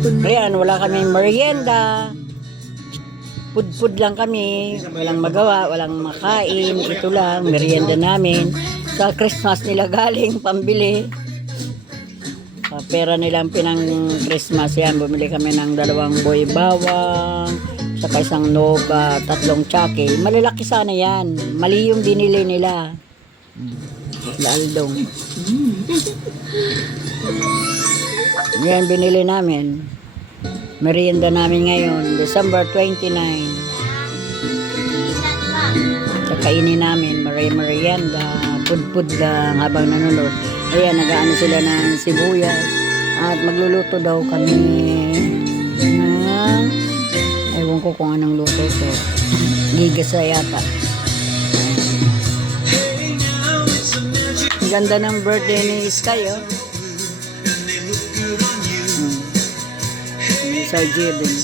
Ayan, wala kami merienda. Pud-pud lang kami. Walang magawa, walang makain. Ito lang, merienda namin. Sa Christmas nila galing, pambili. Pera nilang pinang Christmas yan. Bumili kami ng 2 boy bawang, saka isang Nova, 3 tsake. Malalaki sana yan. Mali yung binili nila. Laldong. Yan binili namin. Merienda namin ngayon, December 29. Kakainin namin, merienda, pud-pud lang habang nanonood. Ayan, nag-aano sila ng sibuyas. At magluluto daw kami na, ewan ko kung anong luto ito. Gigasa yata. Ang ganda ng birthday ni Sky, oh. Sir Jeben.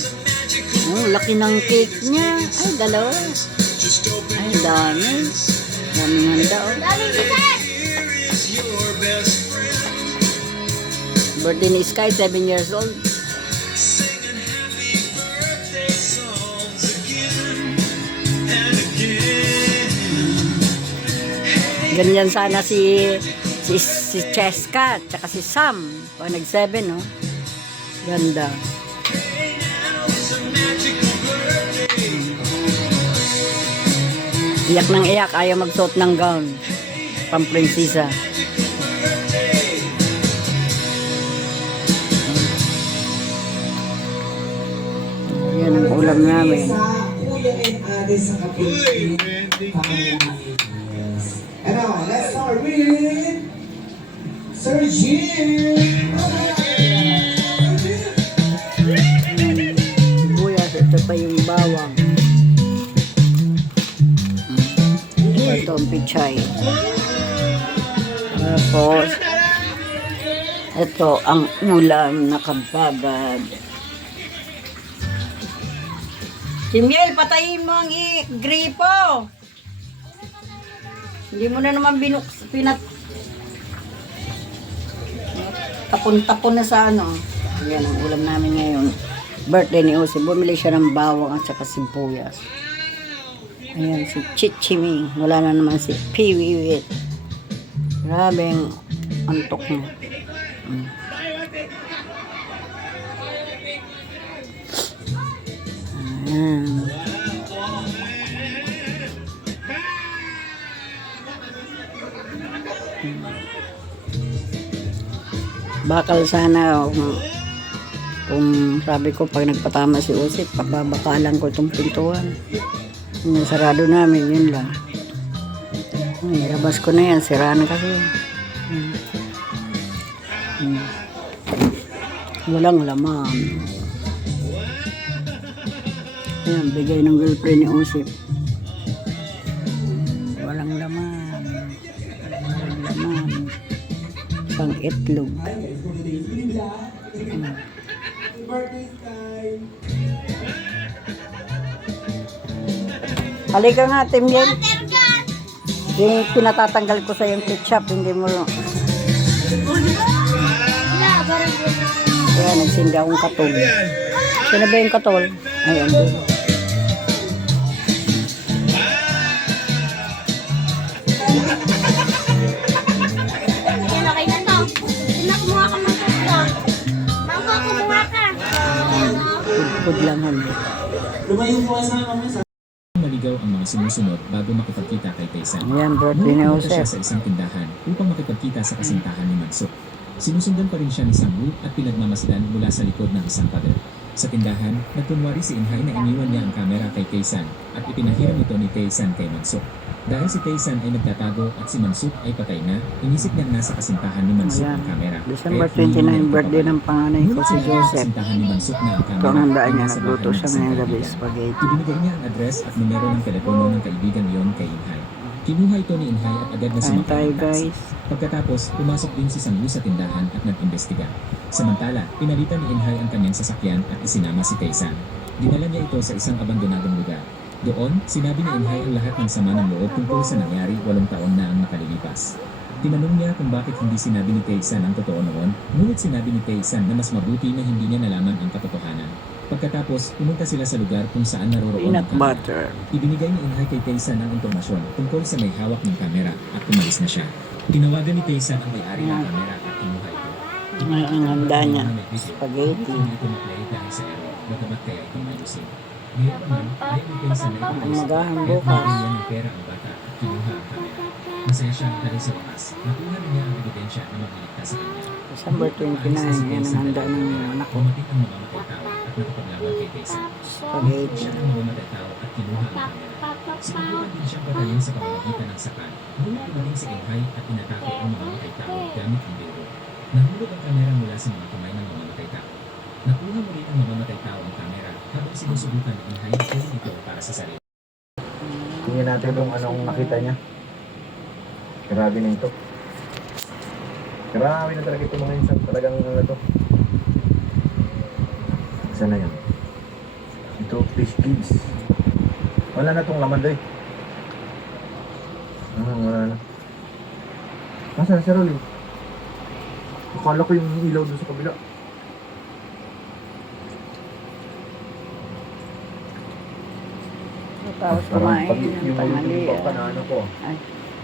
Oh, laki ng cake niya. Ay, 2. Ay, dami. Daming handa, oh. Birthday ni Sky, 7 years old. Ganyan sana si Cheska, tsaka si Sam. O, nag-7, no? Ganda. Iyak ng iyak, ayaw magsuot ng gown. Pamprinsesa. Yan ang ulam namin. And now, let's start with Sir Jim. Sibuyas, ito pa yung bawang. Ito ang pichay. Tapos, ito ang ulam na kababad. Si Miel, patayin mo ang gripo. Hindi mo na naman tapon-tapon na sa ano. Yan ang ulam namin ngayon. Birthday ni Ose. Bumili siya ng bawang at saka sibuyas. Ayan, si Chichiming. Wala na naman si Piwiwit. Grabe ang antok niya. Ayan. Bakal sana kung sabi ko pag nagpatama si Usip, pababakalan ko itong pintuan. Yung sarado namin, yun lang. Ay, labas ko na yan, sira na kasi. Walang laman. Ayan, bigay ng girlfriend ni Usip. Walang laman. Walang laman. Pang itlog. Halika nga, Tim Yen. Yung pinatatanggal ko sa yung ketchup, hindi mo. Kaya nagsindi akong katol. Sino ba yung katol? Ayan doon. Pud lang kami. Lumayo po sa kami sa Maligaw ang mga sumusunod bago makipagkita kay Taysan. Ayan, birthday ni Pumunta siya Joseph. sa isang tindahan upang makipagkita sa kasintahan ni Mansuk. Sinusundan pa rin siya ni Sambu at pinagmamasdan mula sa likod ng isang pader. Sa tindahan, nagkunwari si Inhay na iniwan niya ang kamera kay Taysan at ipinahiram ito ni Taysan kay Mansuk. Dahil si Taysan ay nagtatago at si Mansuk ay patay na, inisip niyang nasa kasintahan ni Mansuk Ayan. ang kamera. December Kaya hindi 29, niya birthday ipapabalik. ng panganay ko si Joseph. Kasintahan ni Mansuk na ang Ito kamera ang handaan ay niya, nasa nagluto bahay ng siya isang ngayong gabi, kaibigan. spaghetti. Ibinigay niya ang address at numero ng telepono ng kaibigan iyon kay Inhay. Kinuha ito ni Inhay at agad na Kain sumakay tayo, ng taxi. guys. Pagkatapos, pumasok din si Sambu sa tindahan at nag-imbestiga. Samantala, pinalitan ni Inhay ang kanyang sasakyan at isinama si Taysan. Dinala niya ito sa isang abandonadong lugar. Doon, sinabi ni Inhay ang lahat ng sama ng loob tungkol sa nangyari 8 taon na ang nakalilipas. Tinanong niya kung bakit hindi sinabi ni Kaysan ang totoo noon, ngunit sinabi ni Kaysan na mas mabuti na hindi niya nalaman ang katotohanan. Pagkatapos, pumunta sila sa lugar kung saan naroroon Peanut ang kamera. butter. Ibinigay ni Inhay kay Kaysan ang impormasyon tungkol sa may hawak ng kamera at umalis na siya. Tinawagan ni Kaysan ang may-ari ng kamera at kinuha ito. Ang handa niya, spaghetti. Hindi ito maplay dahil sa error, bagamat kaya ito mayusin. Ngayon naman, ayaw ni Kaysan na ipatay sa Magahan kaya bukas. binigyan niya ng pera ang bata at kinuha ang kamera. Masaya siya dahil sa wakas, nakuha na niya ang ebidensya na magliligtas sa kanya. December 29, yan ang handa ng anak ko. Pumatik ang mamamatay tao at nakapaglaban kay Kaysan. Spaghetti. Siya ang mamamatay tao at kinuha ang kamera. Sinubukan din siyang patayin sa pamamagitan ng sakan, ngunit dumating si Inhay at inatake ang mamamatay tao gamit ang biro. Nahulog ang kamera mula sa mga kamay ng mamamatay tao. Nakuha muli ng mamamatay tao ang kamera habang sinusubukan ni Inhay na kunin ito para sa sarili. Tingnan natin kung anong nakita niya. Grabe na ito. Grabe na talaga ito mga insan. Talagang ano to. Saan na yan? Ito, fish cubes. Wala na itong laman doy. Wala na. Nasaan si Rolly? Akala ko yung ilaw doon sa kabila. Tapos kumain ng Yung tanghali. ano ko. Ay,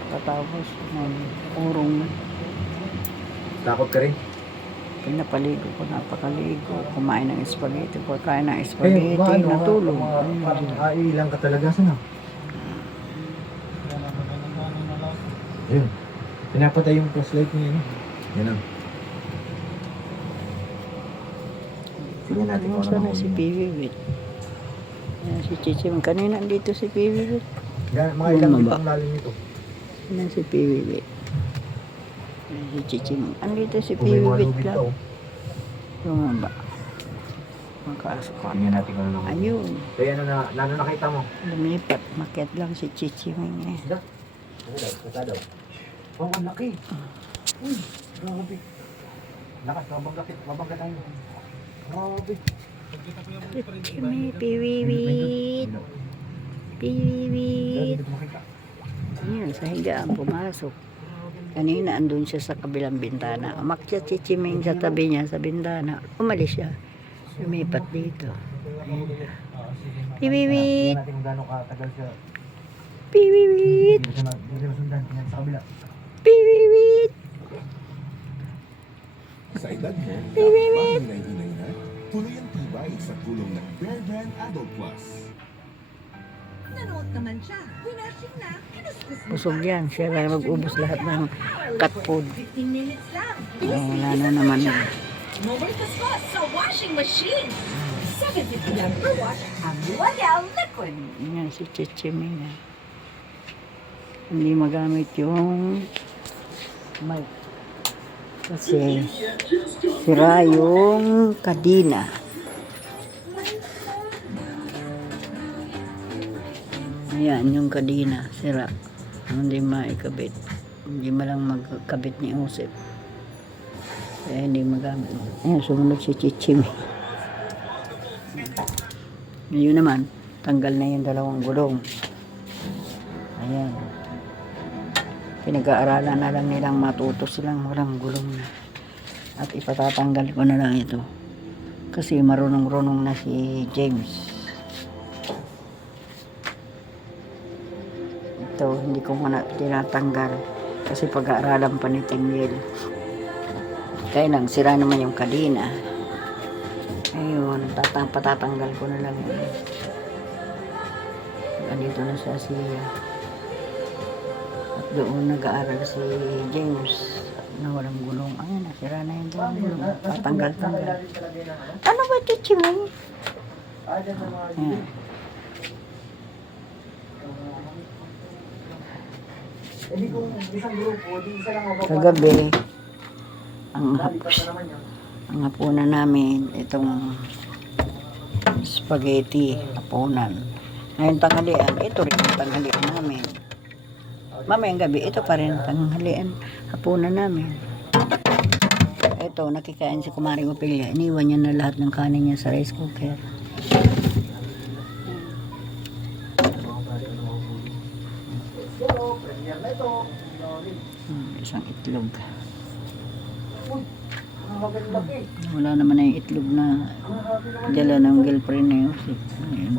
patapos ng urong. Takot ka rin? Pinapaligo ko, napakaligo. Kumain ng spaghetti. Pagkain ng spaghetti, natulog. Ilang ka talaga sana. Ayun. Pinapatay yung flashlight niya. Yan ang. Tingnan natin kung ano Sana ang si Piwit. Yan si Chichim. Kanina andito si Piwit. Mga ilang Bumaba. itong lalim nito. Yan si Piwit. Yan si Chichim. Andito si Kung may mga Piwit lubid lang. to. Lumaba. Magkasukot. Tingnan natin kung ano. Ayun. Kaya ano nakita mo? Lumipat. Makiat lang si Chichim. Eh. Kata daw. Oh, ang laki. Uy, grabe. Lakas, mabangga tayo. Grabe. Chichim, Piwit. Piwit. Dito makita. Ayan, sa higaan pumasok. Kanina andun siya sa kabilang bintana. Umakyat si Chiming sa tabi niya sa bintana. Umalis siya. Lumipat dito. Piwiwit! Tingnan natin kung gaano katagal siya. Piwiwit! Hindi siya masundan. Tingnan sa kabila. Piwiwit! Sa edad mo, Piwiwit! hinay-hinay na, tuloy ang tibay sa tulong ng Bear Brand Adult Plus. Nanood naman siya. Winashing na, kinuskus mo. Busog yan. Siya lang mag-ubos lahat ng cat food. 15 minutes lang. Wala na naman. No more kuskus sa washing machine. 750 lang per wash ang L'Oreal Liquid. Yan si Chichiming. Hindi magamit yung mic. Kasi sira yung kadina. Ayan, yung kadina, sira. Hindi maikabit. Hindi malang magkabit ni Usip. Kaya hindi magamit. Ayan, sumunod si Chichimi. Ngayon naman, tanggal na yung dalawang gulong. Ayan. Pinag-aaralan na lang nilang matuto silang walang gulong na. At ipatatanggal ko na lang ito. Kasi marunong-runong na si James. Ito, hindi ko muna tinatanggal. Kasi pag-aaralan pa ni Tingil. Kaya lang, sira naman yung kadina. Ayun, patatanggal ko na lang yun. Andito na siya siya. At doon nag-aaral si James na walang gulong. Ayun, nasira na yung gulong. Patanggal-tanggal. Ano ba ito, Chimay? Ayan. Hindi kung isang grupo, di isa lang mababa. Kagabi, ang hapunan namin, itong spaghetti, hapunan. Ngayon tanghalian, ito rin ang tanghalian namin. Mamayang gabi, ito pa rin ang tanghalian, hapunan namin. Ito, nakikain si Kumaring Ophelia. Iniwan niya na lahat ng kanin niya sa rice cooker. Isang itlog. Wala naman na yung itlog na dala ng girlfriend na yun. Ayun.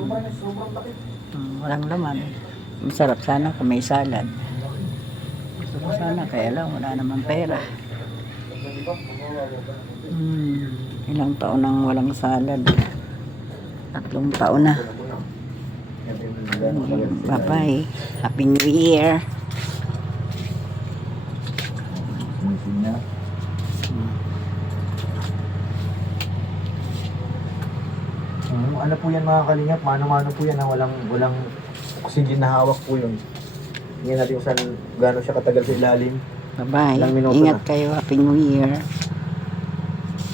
Walang laman. Masarap sana kung may salad. Masarap sana, kaya lang wala naman pera. Ilang taon nang walang salad. 3 taon na. Bye-bye. Happy New Year. Ano po yan mga kalingap? Mano-mano po yan. Walang oxygen na hawak po yun. Tingnan natin kung saan gano'n siya katagal sa ilalim. Bye-bye. Ilang minuto Ingat na? kayo. Happy New Year.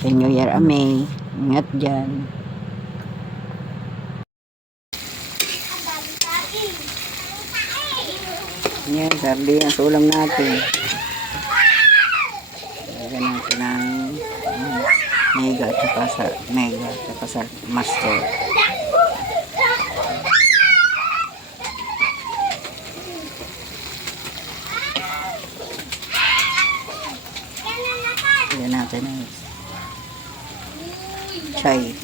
Happy New Year, Ame. Ingat dyan. Yan, sardinas ulam natin. Lagyan natin ng mega at saka sa master. Lagyan natin ng chai.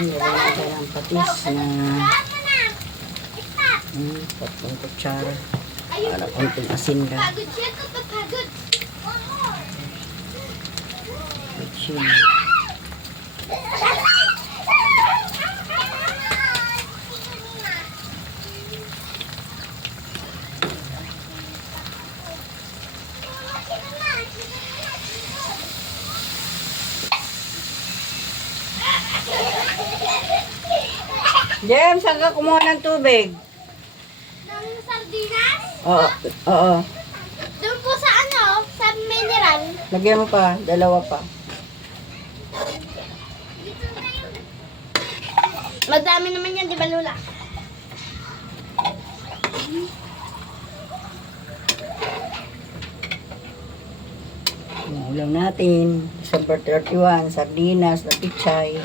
Nilagyan natin ang patis na 3 kutsara para konting asin lang. Asin. James, saan ka kumuha ng tubig? Ng sardinas? Oo. Doon po sa ano? Sa mineral? Lagyan mo pa, 2 pa. Madami naman yan, di ba Lula? Yung ulam natin, December 31, sardinas na pichay.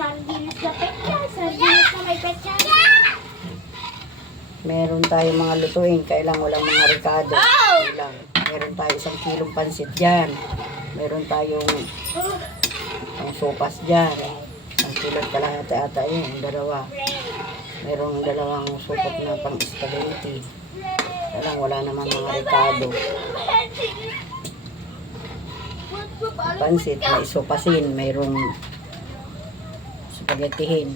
Sardinas na petya, sardinas na may petya. Meron tayong mga lutuin, kailang walang mga ricado. Ulam. Meron tayo 1 kilong pansit dyan. Meron tayong ang sopas dyan. 1 kilo kalahati ata yun, 2. Merong 2 supot na pang spaghetti. Kailang wala namang mga ricado. Pansit, may sopasin, mayroong spaghettihin.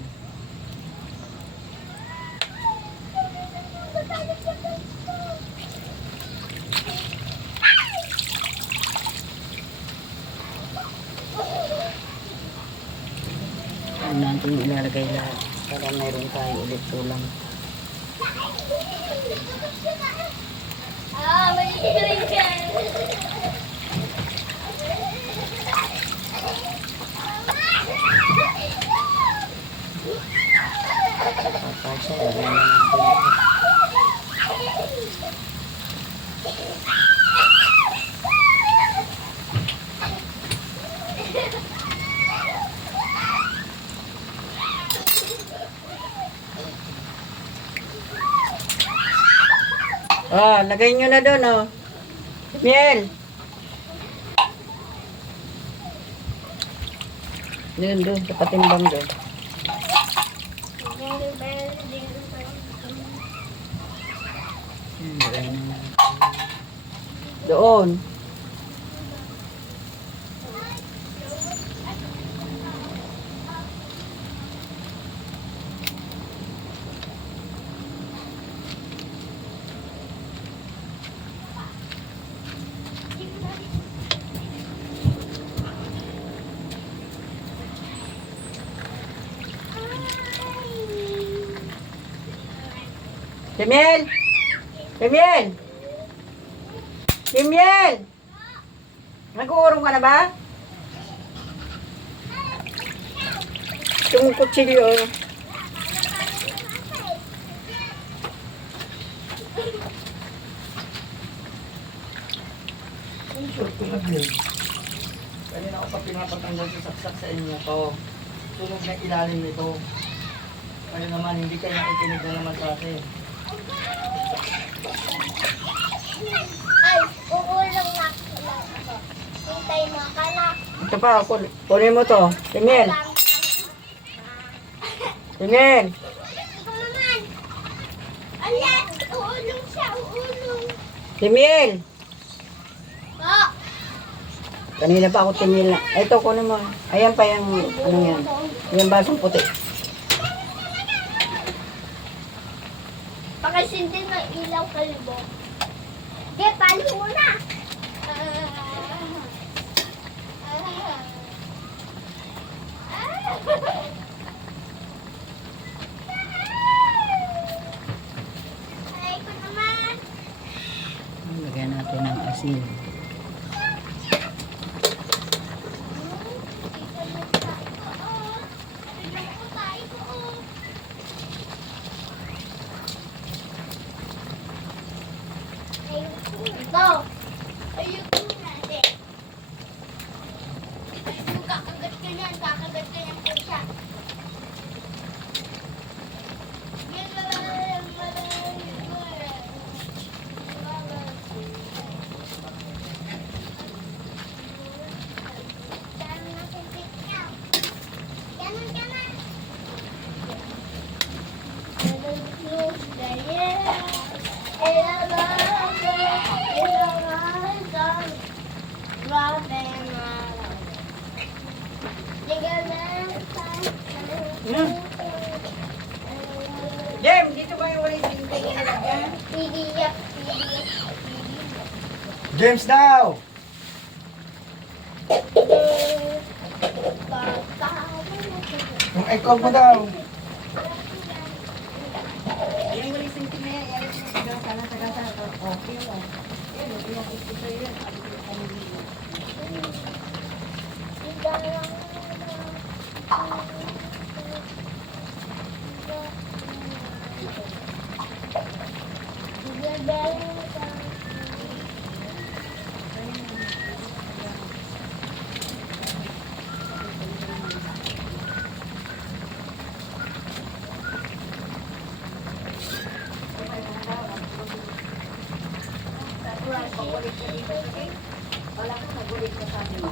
Ano natin ilalagay lahat para mayroon tayo ulit ulam. Maliit ka. Papasya, lagyan na natin. Ah, lagay nyo na doon, oh. Miel. Doon, sa patimbang doon. Doon. Demiel! Demiel! Demiel! Nag-uurong ka na ba? Yung kutsilyo. Ang short ko na din. Kanina ko pa pinapatanggal sa saksak sa inyo to. Tulog na ilalim nito. Kaya naman hindi kayo nakikinig na naman sa akin. Ay, uulong na ako. Hintay mo ka na. Ito pa, kunin mo to. Demiel! Demiel! Ikaw naman. Ayan, uulong siya, uulong. Demiel! Po. Kanina pa ako tumil na. Ito, kunin mo. Ayan pa yung, ano yan. Yung basong puti. Pakasindi ng ilaw kalibok. Ge, pali mo na. Ay, ko naman. Lagyan natin ng asin. Ito. Ayoko na din. Ayoko, kakagat ka niyan. Kakagat ka niyan po siya. Jem, dito ba yung ulit yung tingin? James daw! Yung ikaw mo daw. Yung ulit yung tingin, yan yung sagasa. Okay, oh. Yan, yung gusto ko yun. Wala kang nagulit ka sa akin.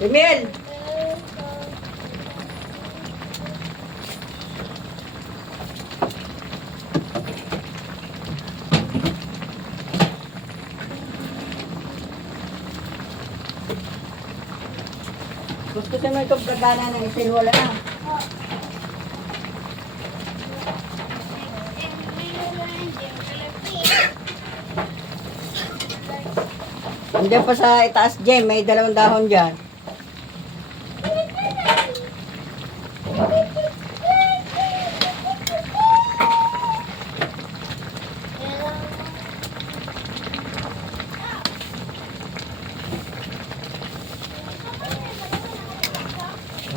Emil! Gusto mo itong kagana ng isin, wala na. Andiyan pa sa itaas, Jem, may 2 dahon dyan.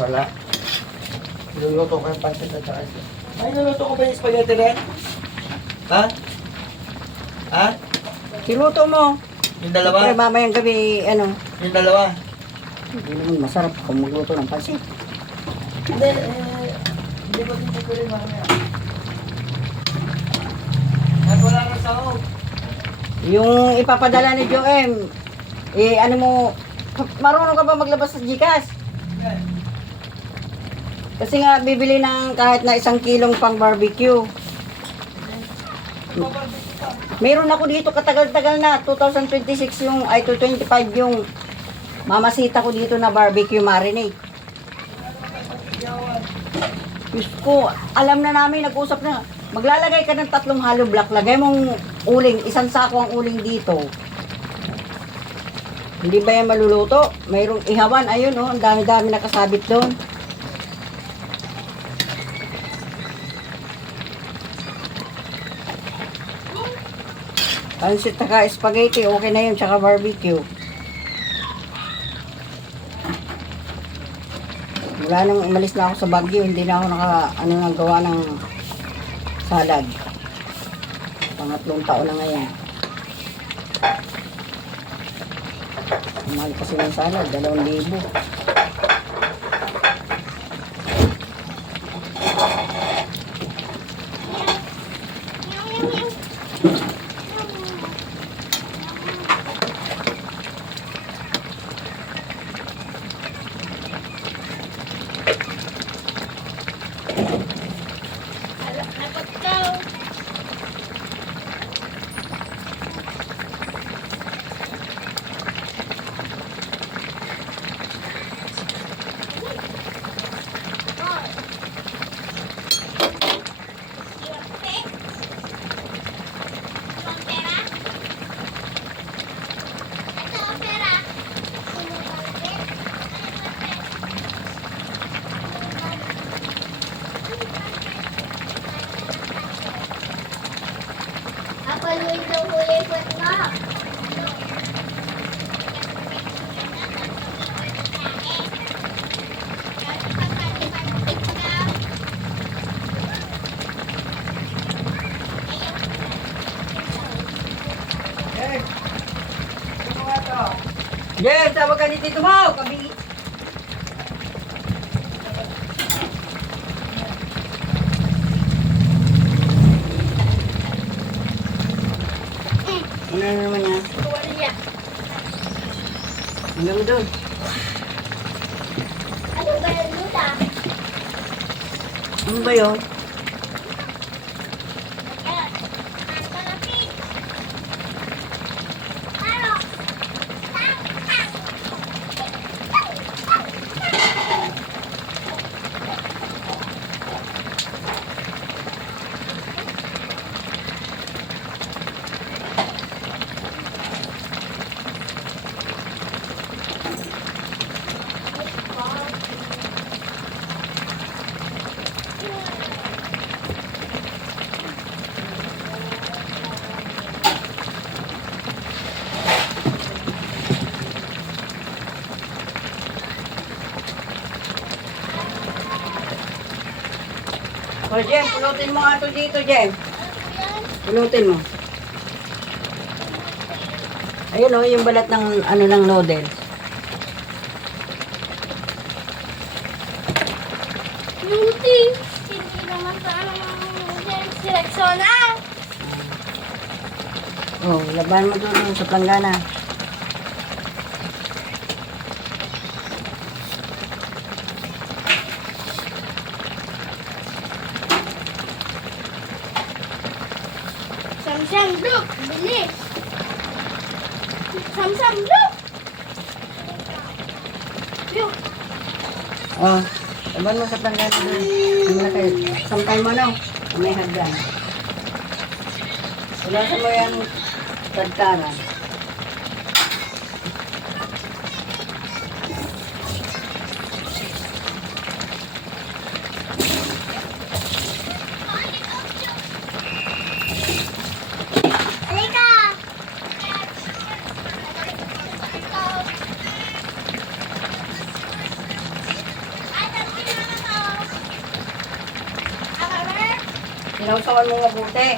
Wala. Niluluto ko yung pancit at saka isla. Ay, niluluto ko ba yung spaghetti rin? Ha? Siluto mo. Yung Siyempre, mamayang gabi, ano, Yung dalawa. hindi naman masarap kung magluto ng pansit. Hindi ko din pwede mamaya. At wala na sahog. Yung ipapadala ni Joem, ano mo, marunong ka ba maglabas sa Gcash? Kasi nga, bibili ng kahit na 1 kilong pang barbecue. Meron ako dito katagal-tagal na, 2026 yung, ay 2025 yung mamasita ko dito na barbecue marinade. Diyos ko, alam na namin, nag-usap na. Maglalagay ka ng 3 hollow block, lagay mong uling, 1 sako ang uling dito. Hindi ba yan maluluto? Mayroong ihawan, ayun oh, ang dami-dami nakasabit doon. Pansit taka spaghetti, okay na yun, tsaka barbecue. Mula nang umalis na ako sa Baguio, hindi na ako nang gawa ng salad. Pangatlong taon na ngayon. Mahal kasi ng salad, 2,000. Ako yung huli ko na. Yes, tawag ka ni Tito Mau, kabili. Ano na naman yan? Wala. Hanggang doon. Ano ba yung luta? Ano ba yun? O, Jem, pulutin mo nga ito dito, Jem. Pulutin mo. Ayun o, yung balat ng, ano, ng noodles. Luti. Hindi naman sa ano si Rexona. O, laban mo doon sa planggana. Samsam, look! Bilis! Samsam, look! Look! O, laban mo sa planggana doon. Ano na kayo? Sampay mo na. May hagdan. Ulasan mo yung tadtaran. Halika! Sinawsawan mo mabuti.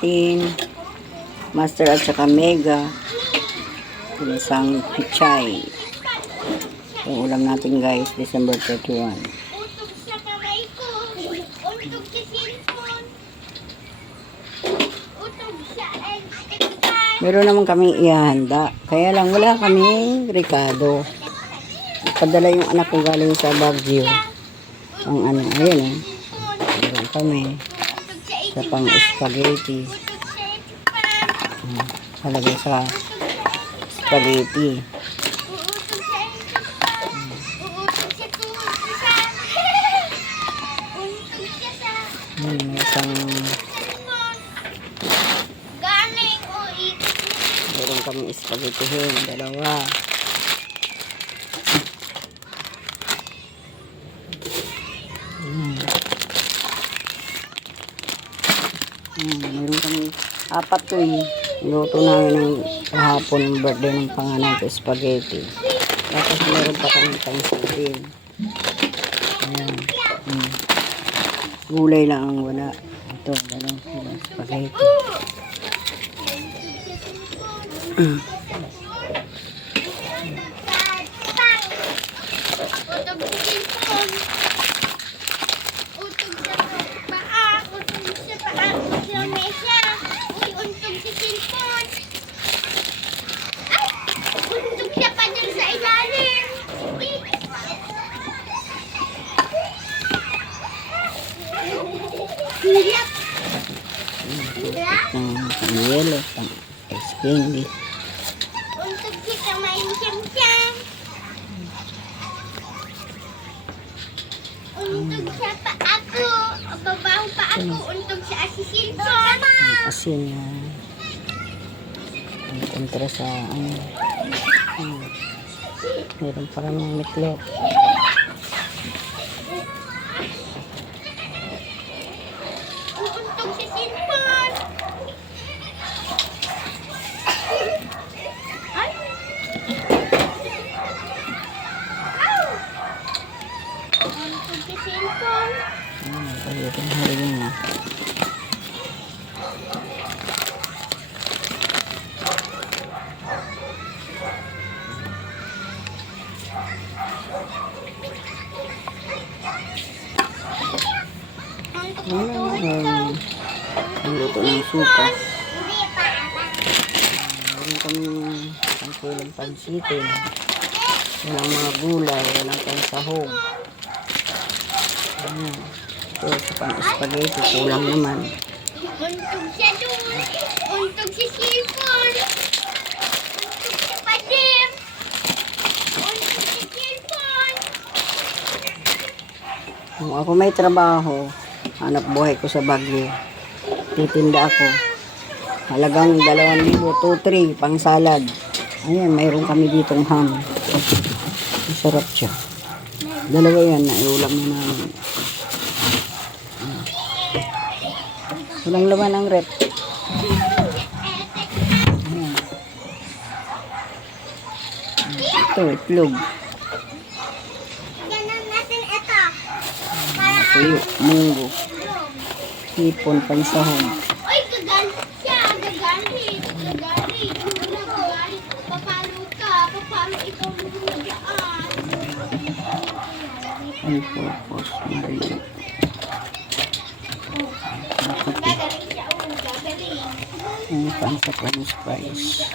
natin. Master at saka Mega. Isang pichay. Yung ulam natin guys, December 31. Utok sa kamay ko. Utok sa cellphone. Utok sa iPad. Meron naman kaming ihanda. Kaya lang wala kaming Ricardo. Padala yung anak ko galing sa Baguio. Ang ano, ayun eh. Meron kami. Sa pang spaghetti. Utok sa iPad. Halagay sa spaghetti. Uutok sa iPad. Uutok sa tusa. Utok sa May isang, galing o ikot. meron kami spaghettihin. Dalawa. Meron kami apat to eh. Luto namin ng kahapon ng birthday ng panganay ko, spaghetti. Tapos meron pa kami Thanksgiving. Ayan. Gulay lang ang wala. Ito, dalawang kilo spaghetti. Utog sa cellphone. Utog sa paa. Utog sa paa. Utog sa mesa. Uy, untog sa cellphone. Ay! Untog sa pader sa ilalim. Uy! Hirap. Hirap. Pang yelo, pang ice candy. Untog sa kamay ni Siyam-Siyam. Untog sa paa ko. O babang paa ko. Untog sa cellphone. Asin na. Ang kontra sa ano. Meron pa kami meatloaf. Uuntog sa cellphone. Ay! Ow! Uuntog sa cellphone. Pagdating hari na. Ang luto ng suka. Hindi pa. Meron kami pangkulang pansitin. Walang mga gulay, walang pansahog. Ayan. Ito sa pang-spaghetti, kulang naman. Untog sa doon. Untog sa cellphone. Untog sa pader. Untog sa cellphone. Kung ako may trabaho, hanap buhay ko sa Baguio. Titinda ako. Halagang 2,000, 2-3, pang salad. Ayan, mayroon kami ditong ham. Masarap siya. Dalawa yan, naiulam na namin. Walang laman ang rep. Ayan. Ito, itlog. Ganon natin ito. Para Tuyo, munggo. Hipon, pansahog. Uy, gagalit siya. Gagalit. Gagalit. Gagalit. Papalo ka. Papalo ikaw mo dyan. Ang purpose, Maria. Gagaling siya. Oh, gagaling. Ang pansa French fries.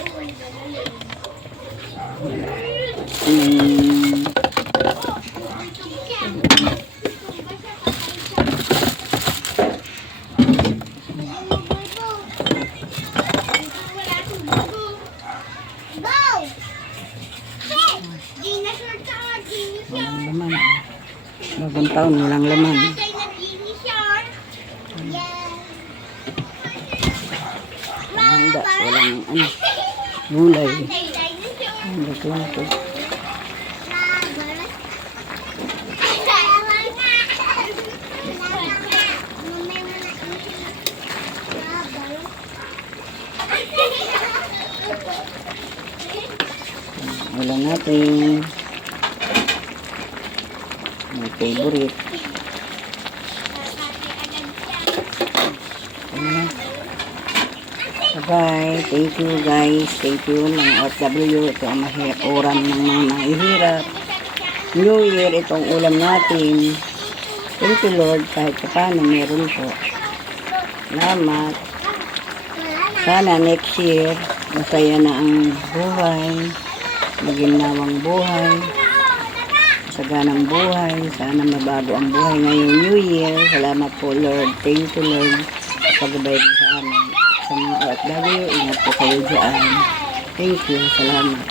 Wala akong bugo. Go! Hey! Dinosaur ka. Dinosaur. Walang laman. Bagong taon, walang laman. Patay na dinosaur. Yeah. Handa, walang ano, gulay. Patay dinosaur. Ang luto na to. Wala natin. May favorite. Ano na? Bye. Thank you guys. Thank you ng OFW. Ito ang mahirap oram ng mga mahihirap. New Year, itong ulam natin. Thank you Lord. Kahit paano meron po. Salamat. Sana next year, masaya na ang buhay. Maginawang buhay. Saganang buhay. Sana mabago ang buhay ngayong New Year. Salamat po Lord. Thank you Lord. Pagabay mo sa amin. Sa mga OFW, ingat po kayo dyan. Thank you. Salamat.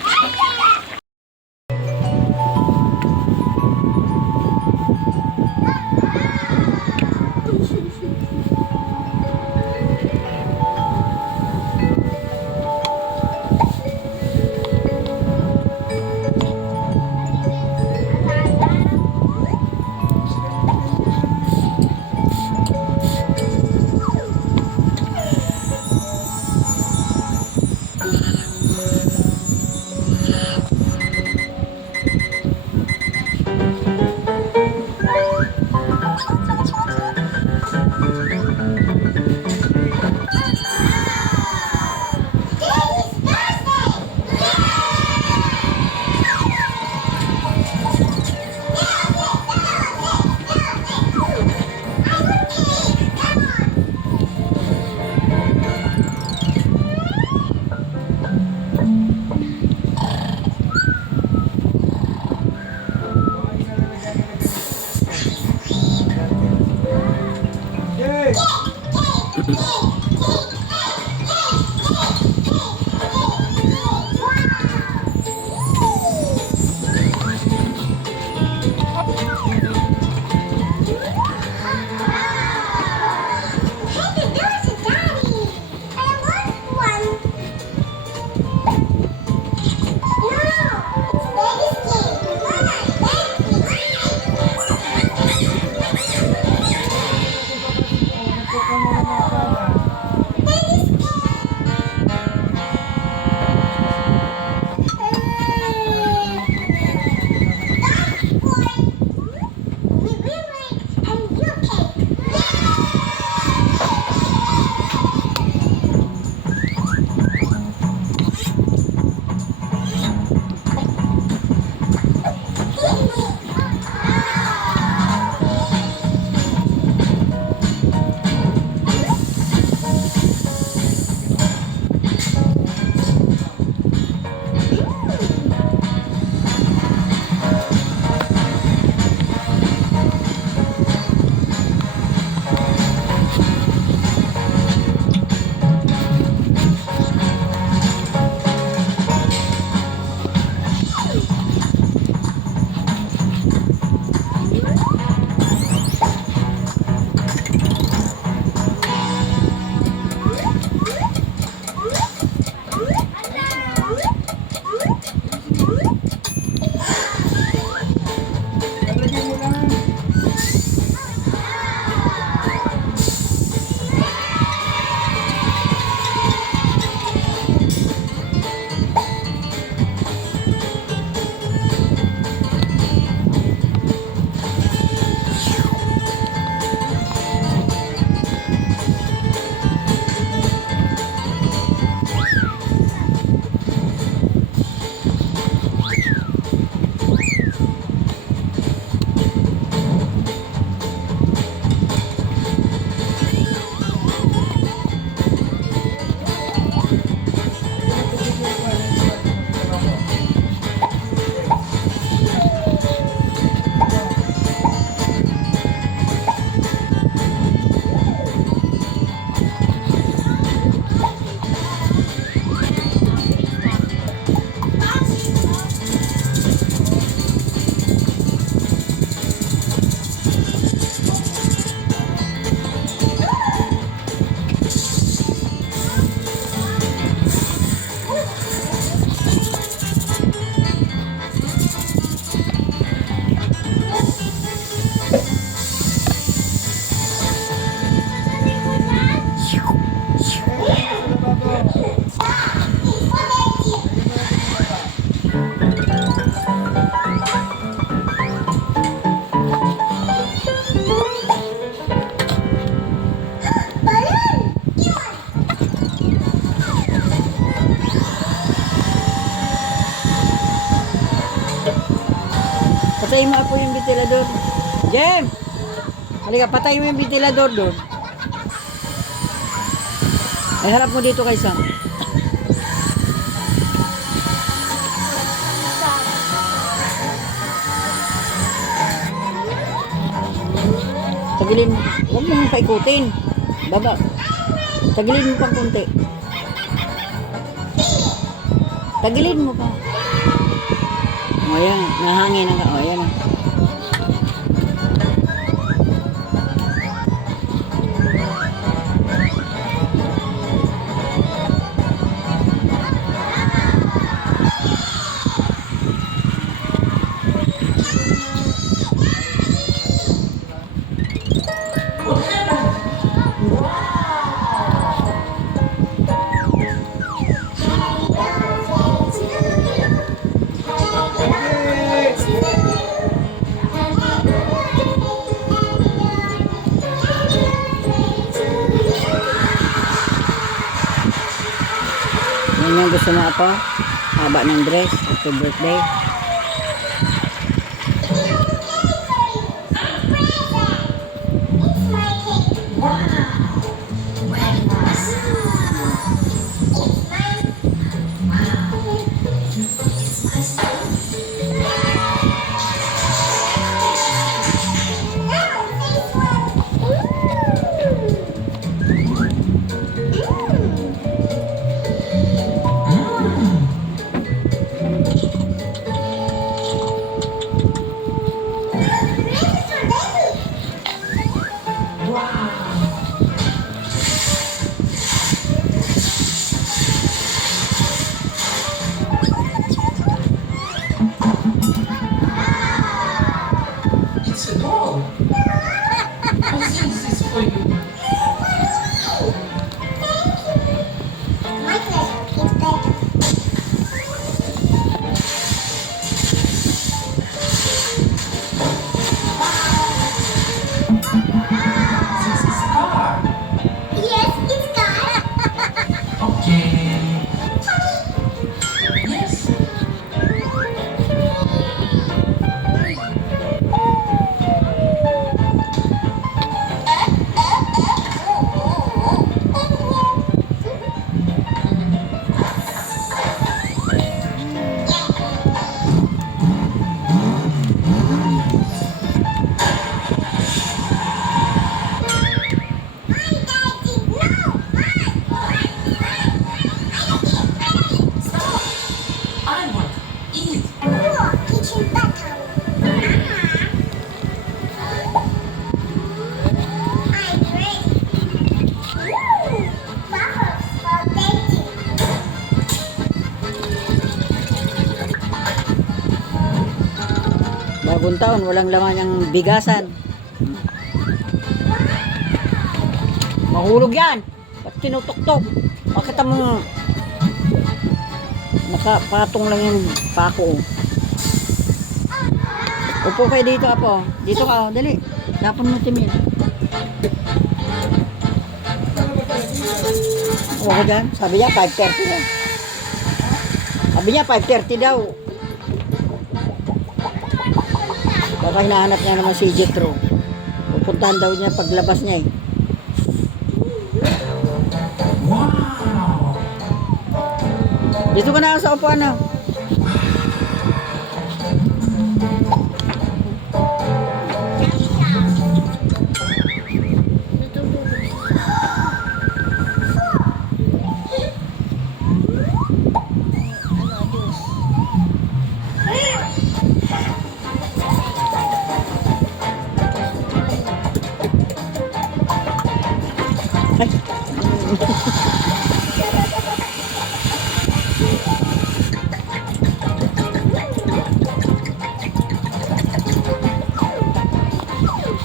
Patay mo po yung ventilador. Jem! Halika, patay mo yung ventilador doon. Ay, harap mo dito kay Sam. Tagilin mo. Huwag mo paikutin. Baba. Tagilin mo pang kunti. Tagilin mo pa. O yan, nahangin ang o yan. Yan yung gusto mo ako. Haba ng dress. Happy birthday. Yes, it's got. Bagong taon, walang laman yung bigasan. Mahulog yan. Ba't tinutok-tok? Bakit mo nakapatong lang yung pako? Upo kayo dito, Apo. Dito ka, oh. Dali. Tapon mo timil. Upo ko dyan. Sabi niya, 5:30 daw. Sabi niya, 5:30 daw. Baka hinahanap niya naman si Jetro. Pupuntahan daw niya paglabas niya eh. Dito ka na sa upuan na.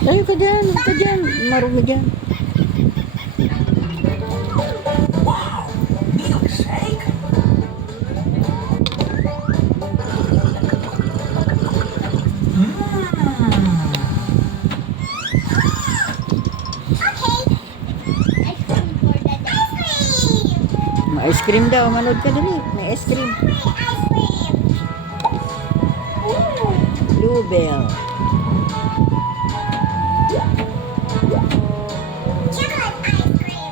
Tayo ka dyan, huwag ka dyan. Marumi dyan. May ice cream daw, manood ka dali. May ice cream. Bluebell. Chocolate ice cream.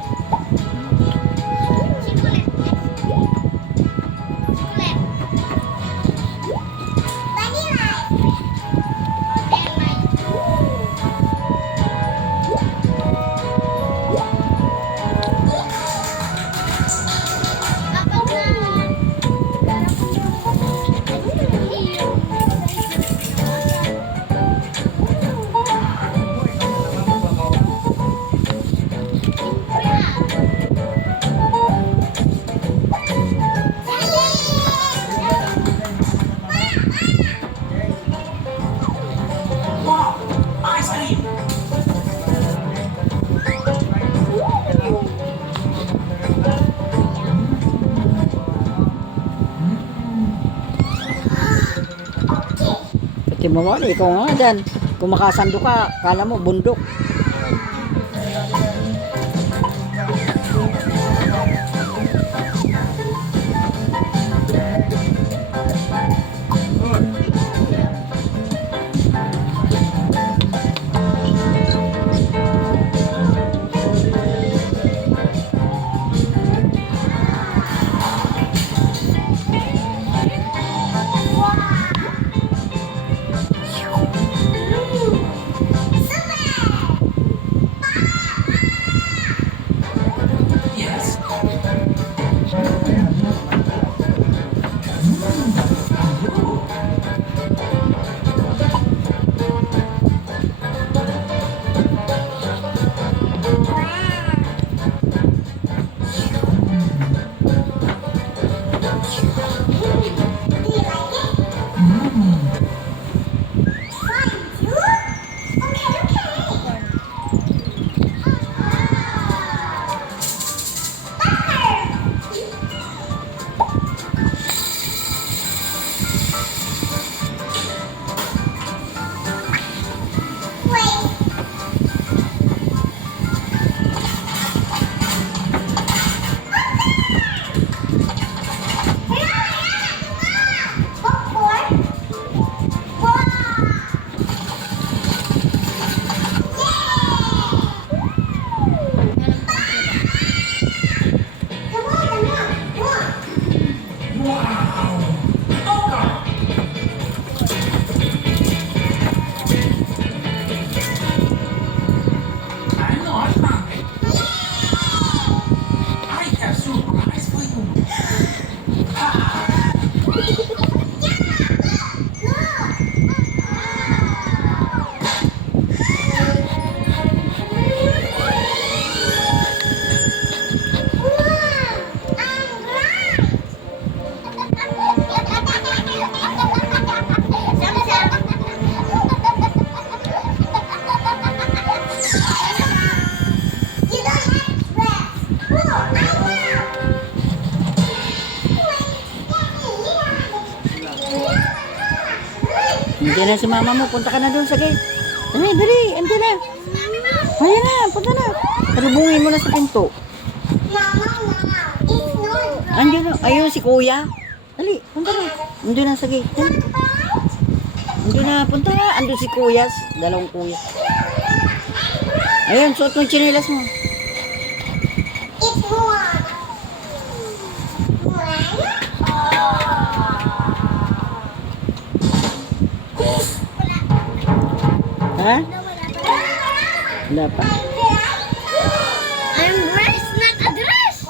Chocolate ice cream. Chocolate. Vanilla ice cream. Pati mo wala, ikaw nga dyan. Kung makasando ka, kala mo bundok. Andiyan na si mama mo. Punta ka na doon sa gate. Dali, dali. Andiyan na. Ayan na. Punta na. Talubungin mo na sa pinto. Andiyan na. Ayun si kuya. Dali. Punta na. Andiyan na sa gate. Dali. Andiyan na. Punta na. Andiyan si kuya. Dalawang kuya. Ayun. Suot mo yung tsinelas mo. Ha? Wala pa. I'm dressed, not a dress.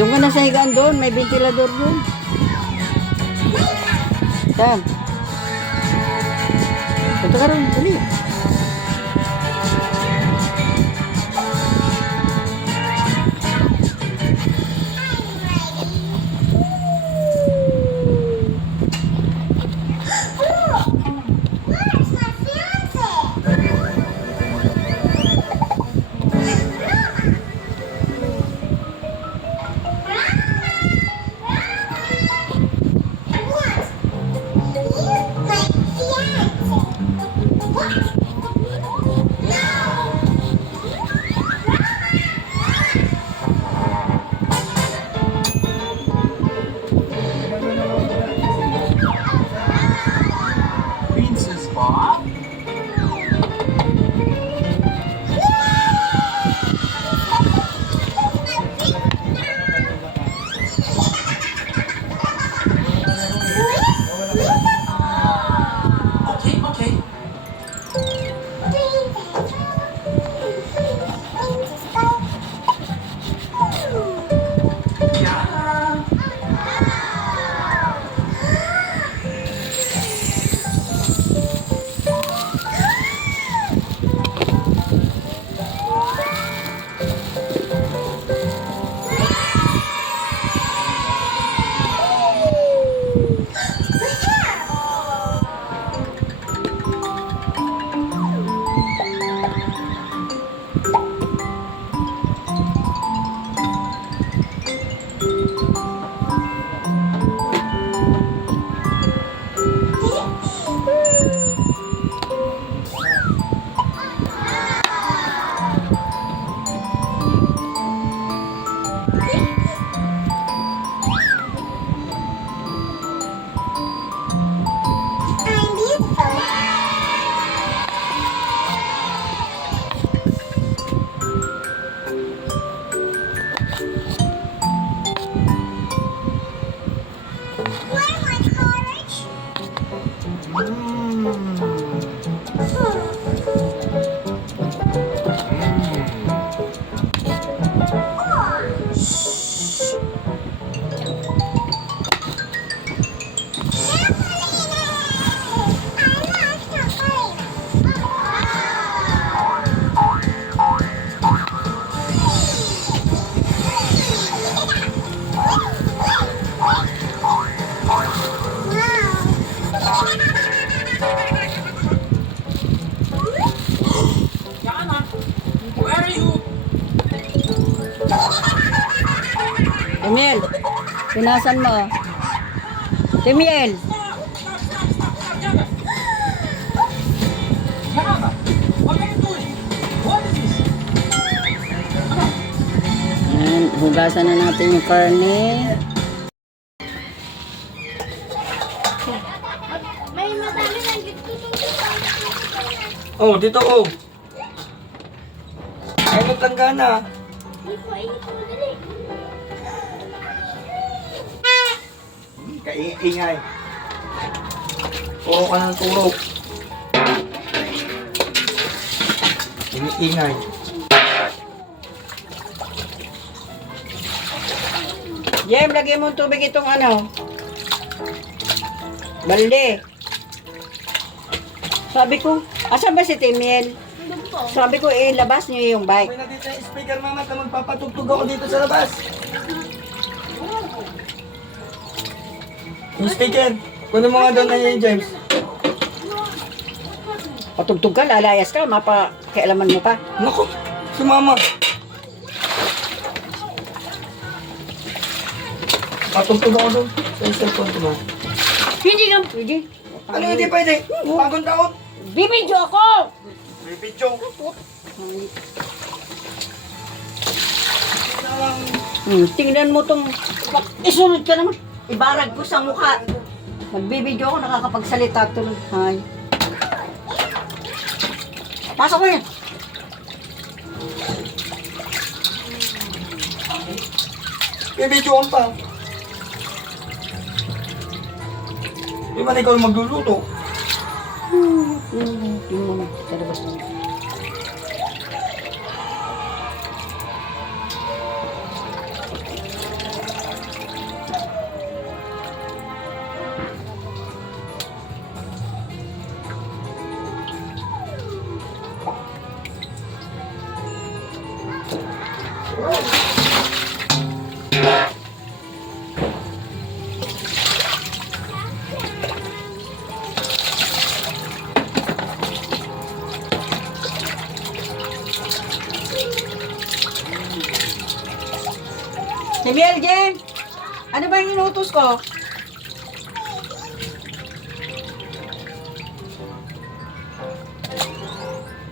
Doon ka na sa higaan doon. May ventilador doon. Saan? Punta ka rin, dali. Where's my fiance? Princess Bob? Okay, okay. Yeah. I'm beautiful. Where my courage? Yana, where are you? Timiel, pinasan mo. Timiel. Yana. Yana, what are you doing? What is this? Ayan, hugasan na natin yung karne. May madami nang dito. Oh, dito ko. Ay, matanggana. Iko, dali. Kaingay. Puro ka ng turo. Ingay. Jem, lagyan mo ng tubig itong ano. Balde. Sabi ko, asan ba si Timiel? Sabi ko, labas niyo yung bike. May nandito yung speaker, mama, na magpapatugtog ako dito sa labas. Yung speaker. Kunin mo nga doon na yun, James. Patugtog ka, lalayas ka, mapakialaman mo pa. Naku, si mama. Patugtog ako doon sa cellphone ko, ma. Hindi nga, pwede. Ano hindi pwede? Bagong taon. Bibidyo ako! May video. Tingnan mo tong, isunod ka naman. Ibarag ko sa mukha. Magbibidyo ako, nakakapagsalita tuloy. Hay. Pasok mo yan. May video on pa. Di ba ikaw yung magluluto? Tingnan mo na, sa labas mo. Miel, Jem! Ano ba yung inutos ko?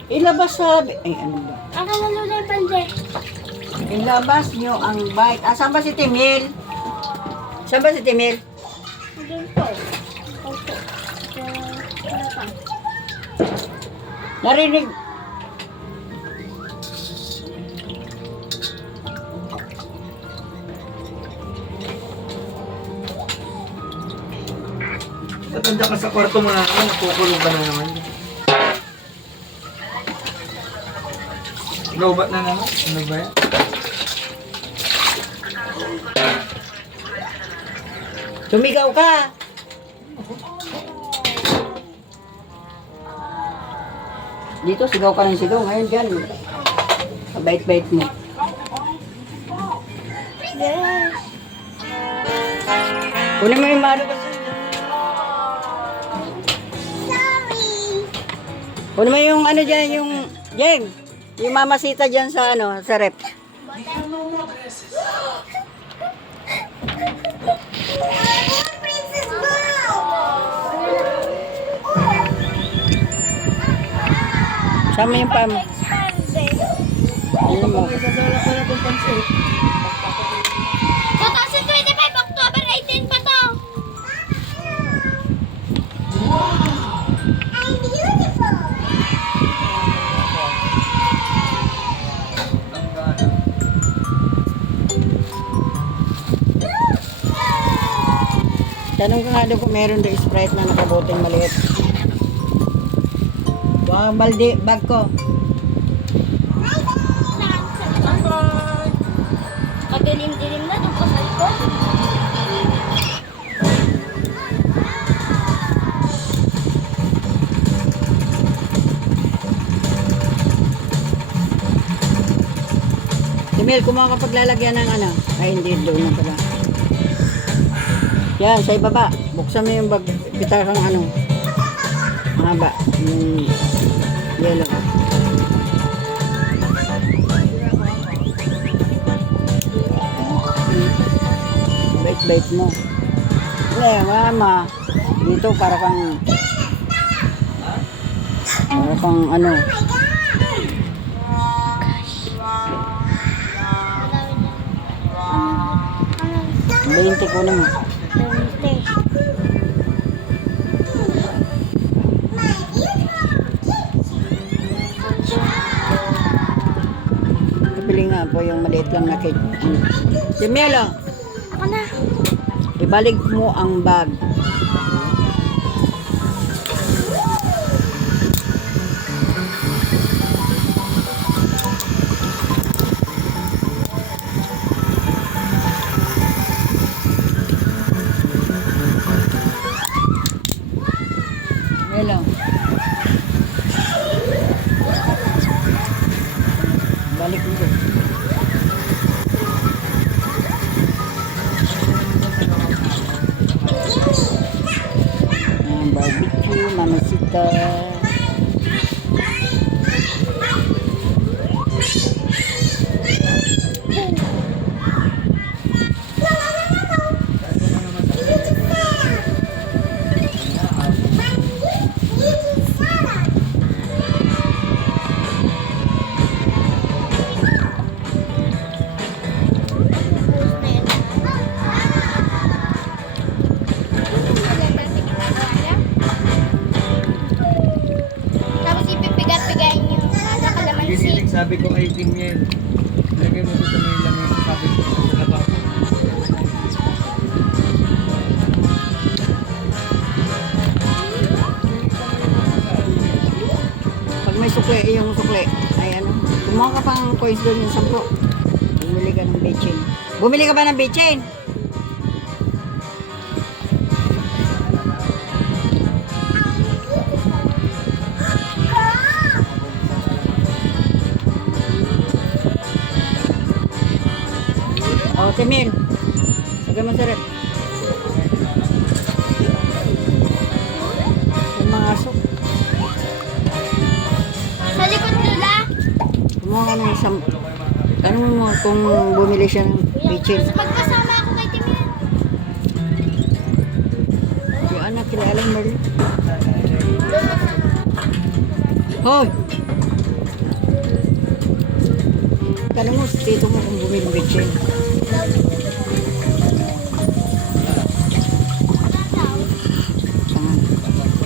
Ilabas sa... Ay, ano ba? Ako nalula yung pande. Ilabas nyo ang bike. Ah, saan ba si Timil? Saan ba si Timil? Doon po. Opo. Wala pa. Narinig. Natanda ka sa kwarto mo na naman, nagkukulong ka na naman. Lobat na naman, ano ba yan? Sumigaw ka. Dito, sigaw ka ng sigaw. Ngayon dyan. Kabait-bait mo. Yes. Kunin mo yung maro kasi. Sorry. Kunin mo yung ano dyan, yung... Jem, yung mamasita dyan sa ano, sa rep. Princess Ball! Sama yung pam. Ano mo? 2025, October 18 pa to. I'm beautiful. Tanong ka nga doon kung meron doon Sprite na nakaboting maliit. Wow, balde, bag ko. Kadilim-dilim na doon pa sa likod. Emil, kung makakapaglalagyan ng ano. Ay, hindi doon na pala. Yan, sa ibaba. Buksan mo yung bag, bitakang ano. Mahaba. Yung yellow. Bait-bait mo. Mama. Dito para kang ano. Madami na. 20 kunin mo. 20. Kapili nga po yung maliit lang na cake. Si Melo, Ako na. ibalik mo ang bag. Melo. Balik mo. Barbecue, mamasita. Tapos ipipigat-pigain yung kada kalamansi. Ginilig sabi ko kay Tim yan. Lagay mo dito may lamang sabi ko sa labas. Pag may sukle, yung sukle, ay ano, kumuha ka pang coins doon yung 10. Bumili ka ng bechin. Bumili ka ba ng bechin? O, Timil. Sagay mo sa rep. Yung mga asok. Sa likod nila. Kumuha ka ng 10. Tanong mo kung bumili siya ng Kuya, Bitchin. Magkasama ako kay Timian. Yung anak kila Alan Merle. Hoy! Tanong mo sa tito mo kung bumili ng bitchin.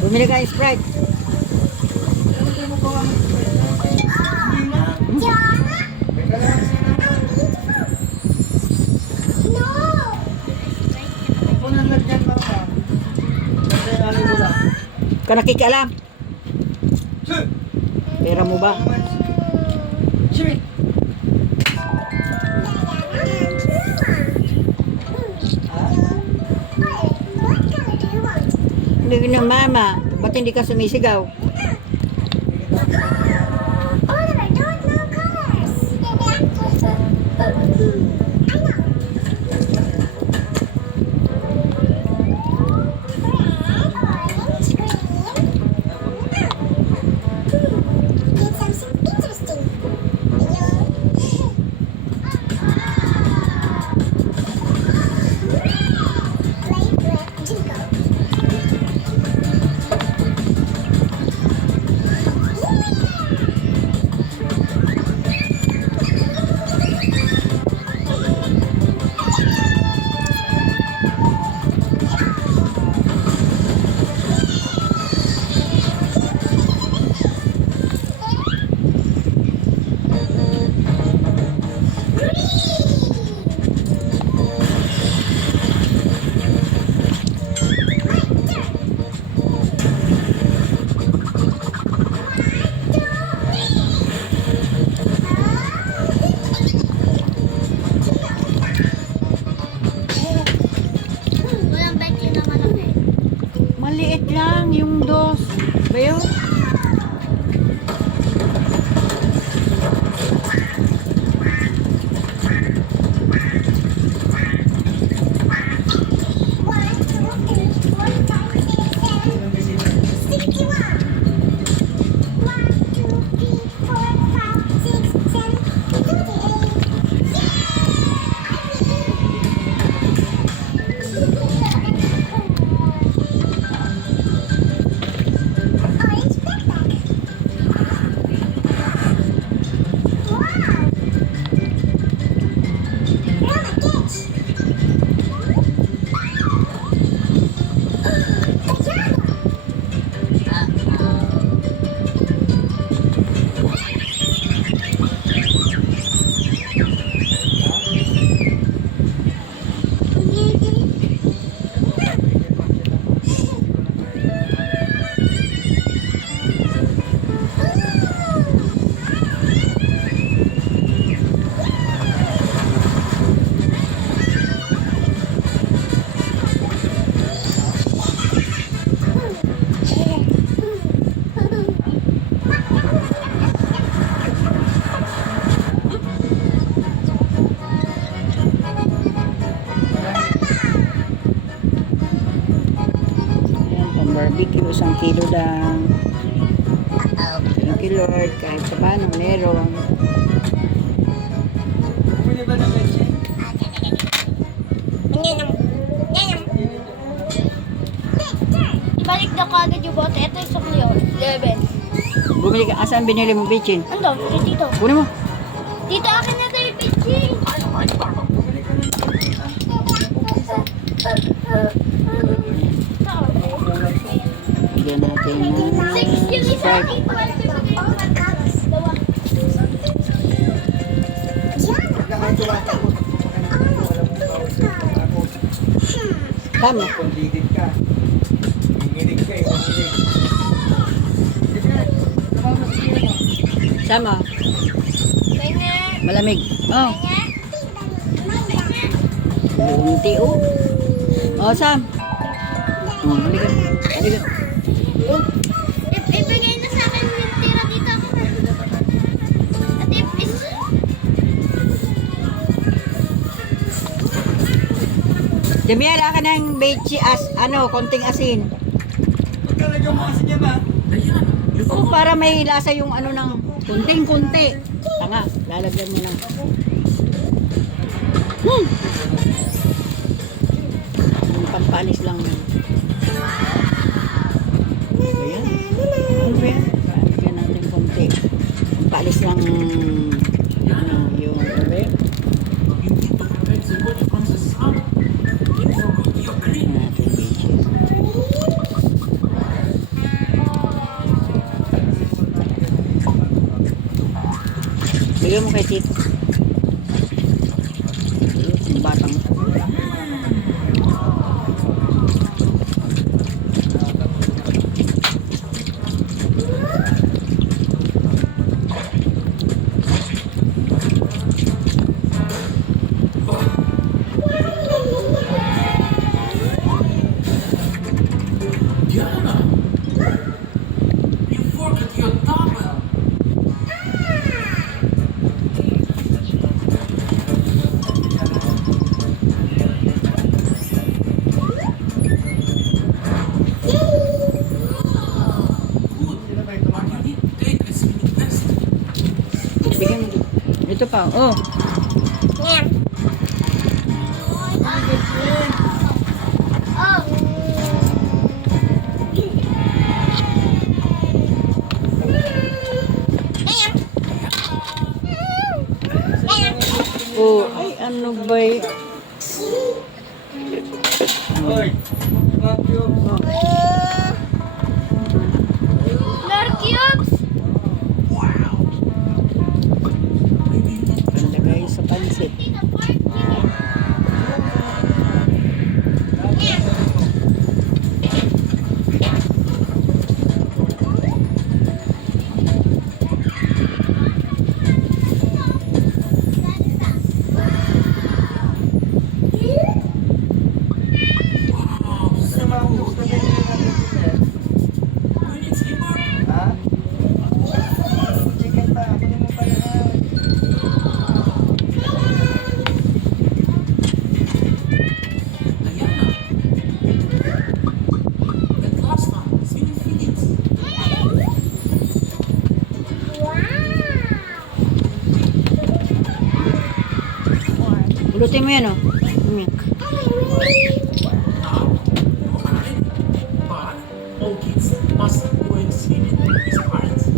Bumili ka ng Sprite. Ka nakikialam? Pera mo ba? Hindi na mama. Ba't hindi ka sumisigaw? Walang bike na malaki. Maliit lang yung dos. Bayo? Barbecue, 1 kilo lang. Thank you Lord, kahit sa paano meron. Bumili ba ng leche? Ibalik daw ko agad yung bote. Ito yung sukli yun. 11. Bumili ka, asan binili mo bitchin? Ando, dito. Kunin mo. Dito akin na tayo, pitching. Bigyan natin ng 6 yung isa. Sprite. 12 yung Tama. Kondidid ka. Hinginig ka eh. Hinginig. Sama. Malamig. Oh. Unti oh. Oh, Sam. Oh, halika. Halika. Ibigay na sa akin yung tira dito ako. At is... Damiala ka ng bechi konting asin. Magkalagyan mo kasi niya ba? O para may lasa yung ng kunting-kunti. Tanga, lalagyan mo ng Yung pampalis lang yan. Ayan. Ano ba yan? Bigyan natin konti. Pampalis lang yung ano ba yan? Bigyan natin beaches. Bigyan mo kay Tito. Yung batang. Bigyan mo. Ito pa. Oh. Yan. Oh. Ayan. Ayan. Oh. Ay, ano ba y- Lord Cubes. Lagay sa pansit. Ulutin mo yan, oh. Yan. All kids must go and sleep with his parents.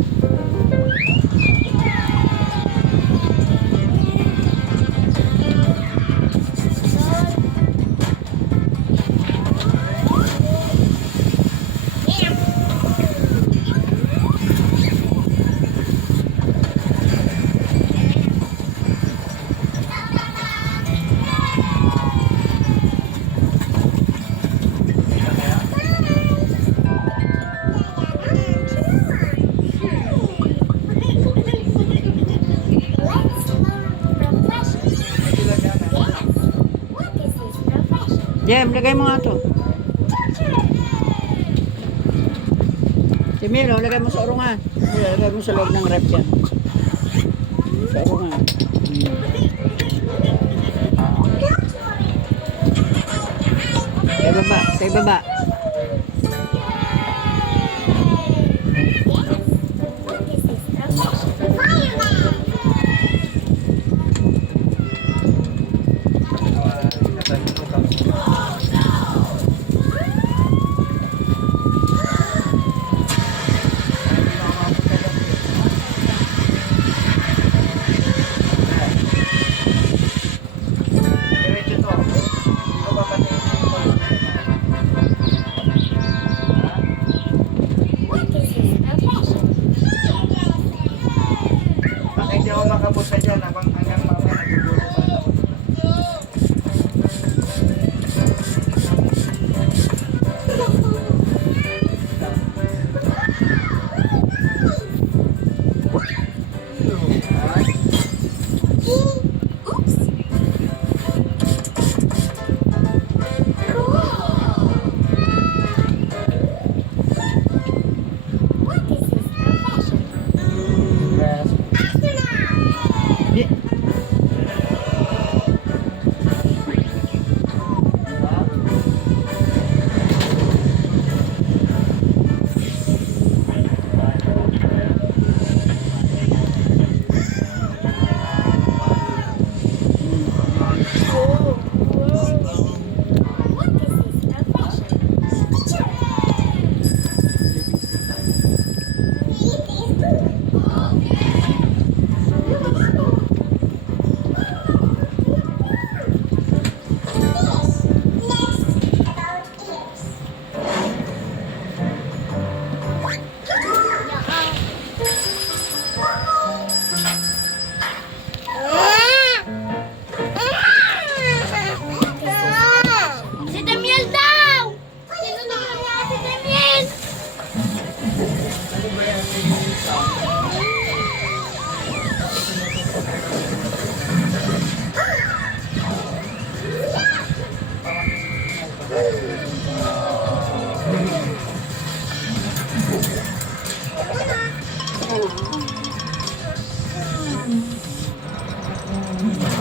Jem, lagay mo nga to. Si Milo, lagay mo sa urungan. Lagay mo sa loob ng rep yan. Sa urungan. Sa baba, sa baba.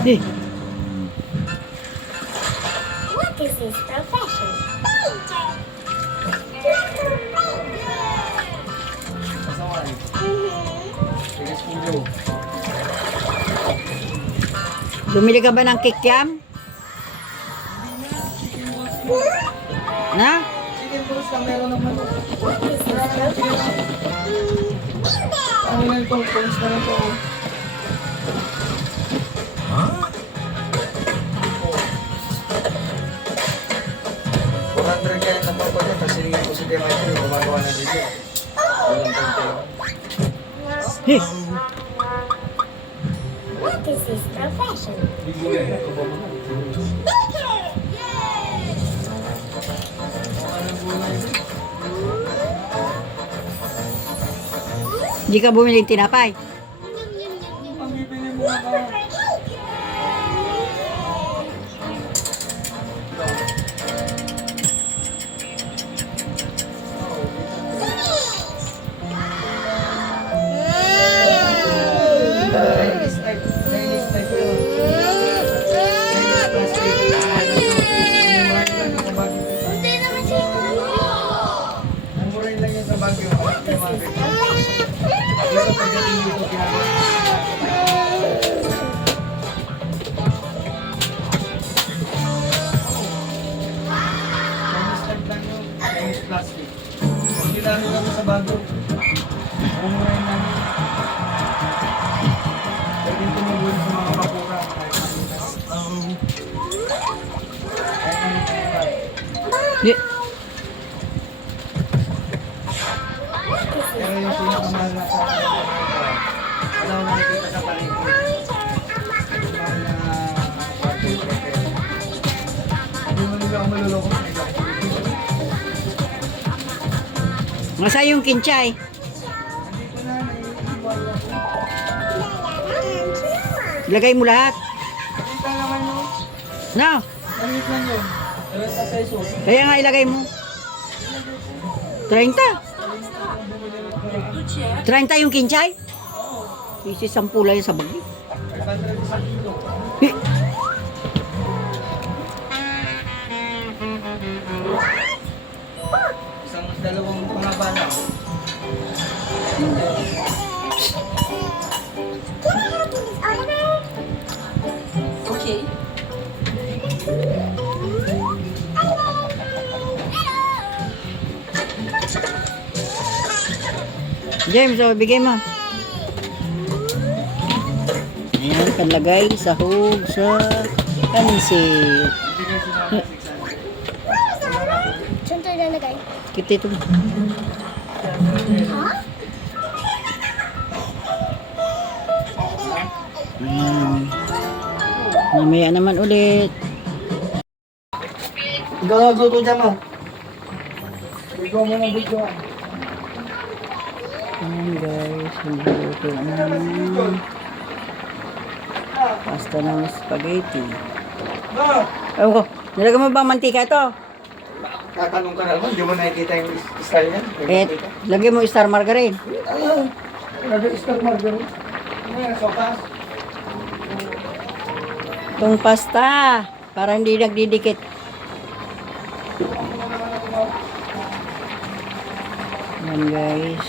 Eh, What is his profession? Pasaway. Tigas ulo. bumili ka ba ng kikiam? Na? Chicken balls lang meron naman. What is his profession? Ano na ito? Pons na lang ito. $400 kaya na pa po dyan. Tapos sinigyan ko si Demetri. Gumagawa ng video. Walang konti. Eh, What is his profession? Bibigyan na ito ba mo? di ka bumili ng tinapay? Ang bibili mo na ba? Chinese type yun. Chinese plastic. Hindi naman siya Murahin lang yun sa Baguio. Yung mga ganyan. Dito pagdating dito ginagawa. Chinese type lang yun. Chinese plastic. Hindi namin lang sa Baguio. Murahin lang yun. Pwede tumulong sa mga bakura. Kahit ano type. Eh, Pero yung pinakamahal na sa wala ko nakikita sa palengke. Yung mahal na budget repair. Hindi mo nila ako maluloko sa iba. masa yung kinchay? Nandito na, naiiwan ako. Lagay mo lahat. Nakita naman yun. No, Maliit lang yun. 30 pesos. kaya nga ilagay mo. 30? 30 yung kinchay? Isi 10 lang yun sa bagi. 500 sa kilo. Eh, Isang dalawang pangaba na. Okay. James, oh, bigay mo. Ayan, panlagay sahog sa pansit. Hindi kayo sinabi 600. Saan ito ilalagay? Kita ito. Ayan. Mamaya naman ulit. Ikaw nagluto dyan mo. Ikaw mo ng video. Ayan guys, nagluto ng pasta ng spaghetti. Ewan ko, nilagay mo ba ang mantika ito? Tatanong ka na naman, di mo nakikita yung style yan? Eh, lagay mo star margarine. Ano? Nag-star margarine. Ano yan, sopas? Itong pasta, para hindi nagdidikit. Ayan guys.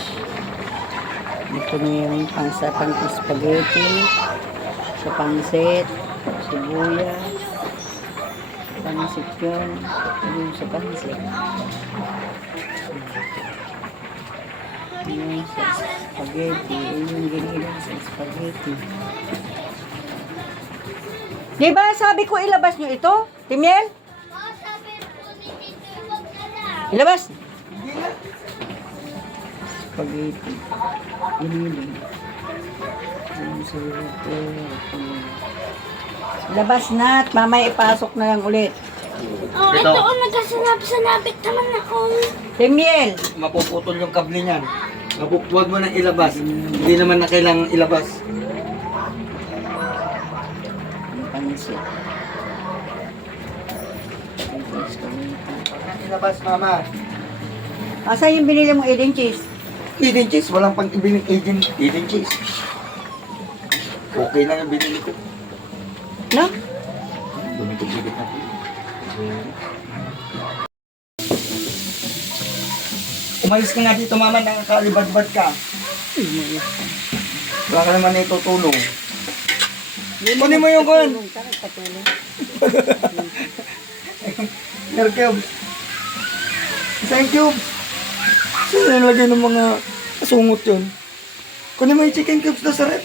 Ito na yung pangsapan ng spaghetti. Sa pansit, sibuyas. Pansit yun. Yung sa pansit. Yung sa spaghetti. Yung ginilang sa spaghetti. Diba sabi ko ilabas nyo ito? Timiel? Oh, sabi po ni Tito, wag na lang. Ilabas? Hindi na. Spaghetti. Giniling. Yung sa labas na at mamaya ipasok na lang ulit. Oh, ito oh, nagkasanap-sanapit naman ako. Timiel! Mapuputol yung kable niyan. Huwag mo nang ilabas. Hindi naman na kailangang ilabas. Ang pansit. Ito, spaghetti. Pinabas, mama. Asa yung binili mong Eden cheese? Eden cheese, walang pang ibiling Eden cheese. Okay lang yung binili ko. No? Dumikit-dikit na po. Umalis ka nga dito, mama, nakakalibad-bad ka. Wala ka naman na itutulong. Kunin mo yung kun. Air cubes. Isang cubes. Saan nilagay ng mga asungot yun? Kunin mo yung chicken cubes na sa rep.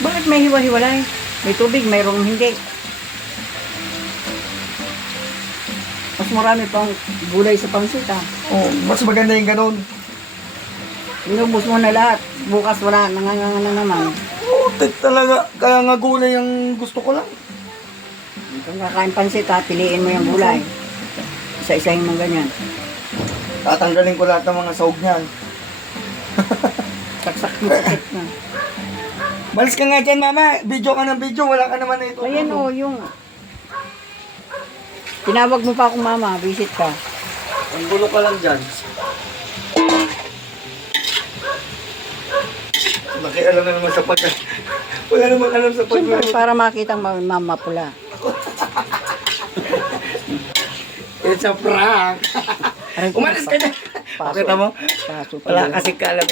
Bakit may hiwa-hiwalay? May tubig, mayroong hindi. Mas marami pang gulay sa pansit ah. Oh, mas maganda yung ganun. Inubos mo na lahat. Bukas wala, nanganganga na naman. Putik talaga. Kaya nga gulay ang gusto ko lang. Kung kakain pansit ha, piliin mo yung gulay. Isa-isahin mo ganyan. Tatanggalin ko lahat ng mga sahog niyan. Saksak mo sakit na. Balis ka nga dyan, mama. Video ka ng video. Wala ka naman na ito. Ayan o, yung... Tinawag mo pa akong mama, visit ka. Ang gulo ka lang dyan. Makialam na naman sa pag... Wala naman alam sa pag... Siyempre, para makita ang mama pula. It's a prank. Aray, Umalis ka dyan. Paso. Pakita mo? Paso. Wala kasi kaalam.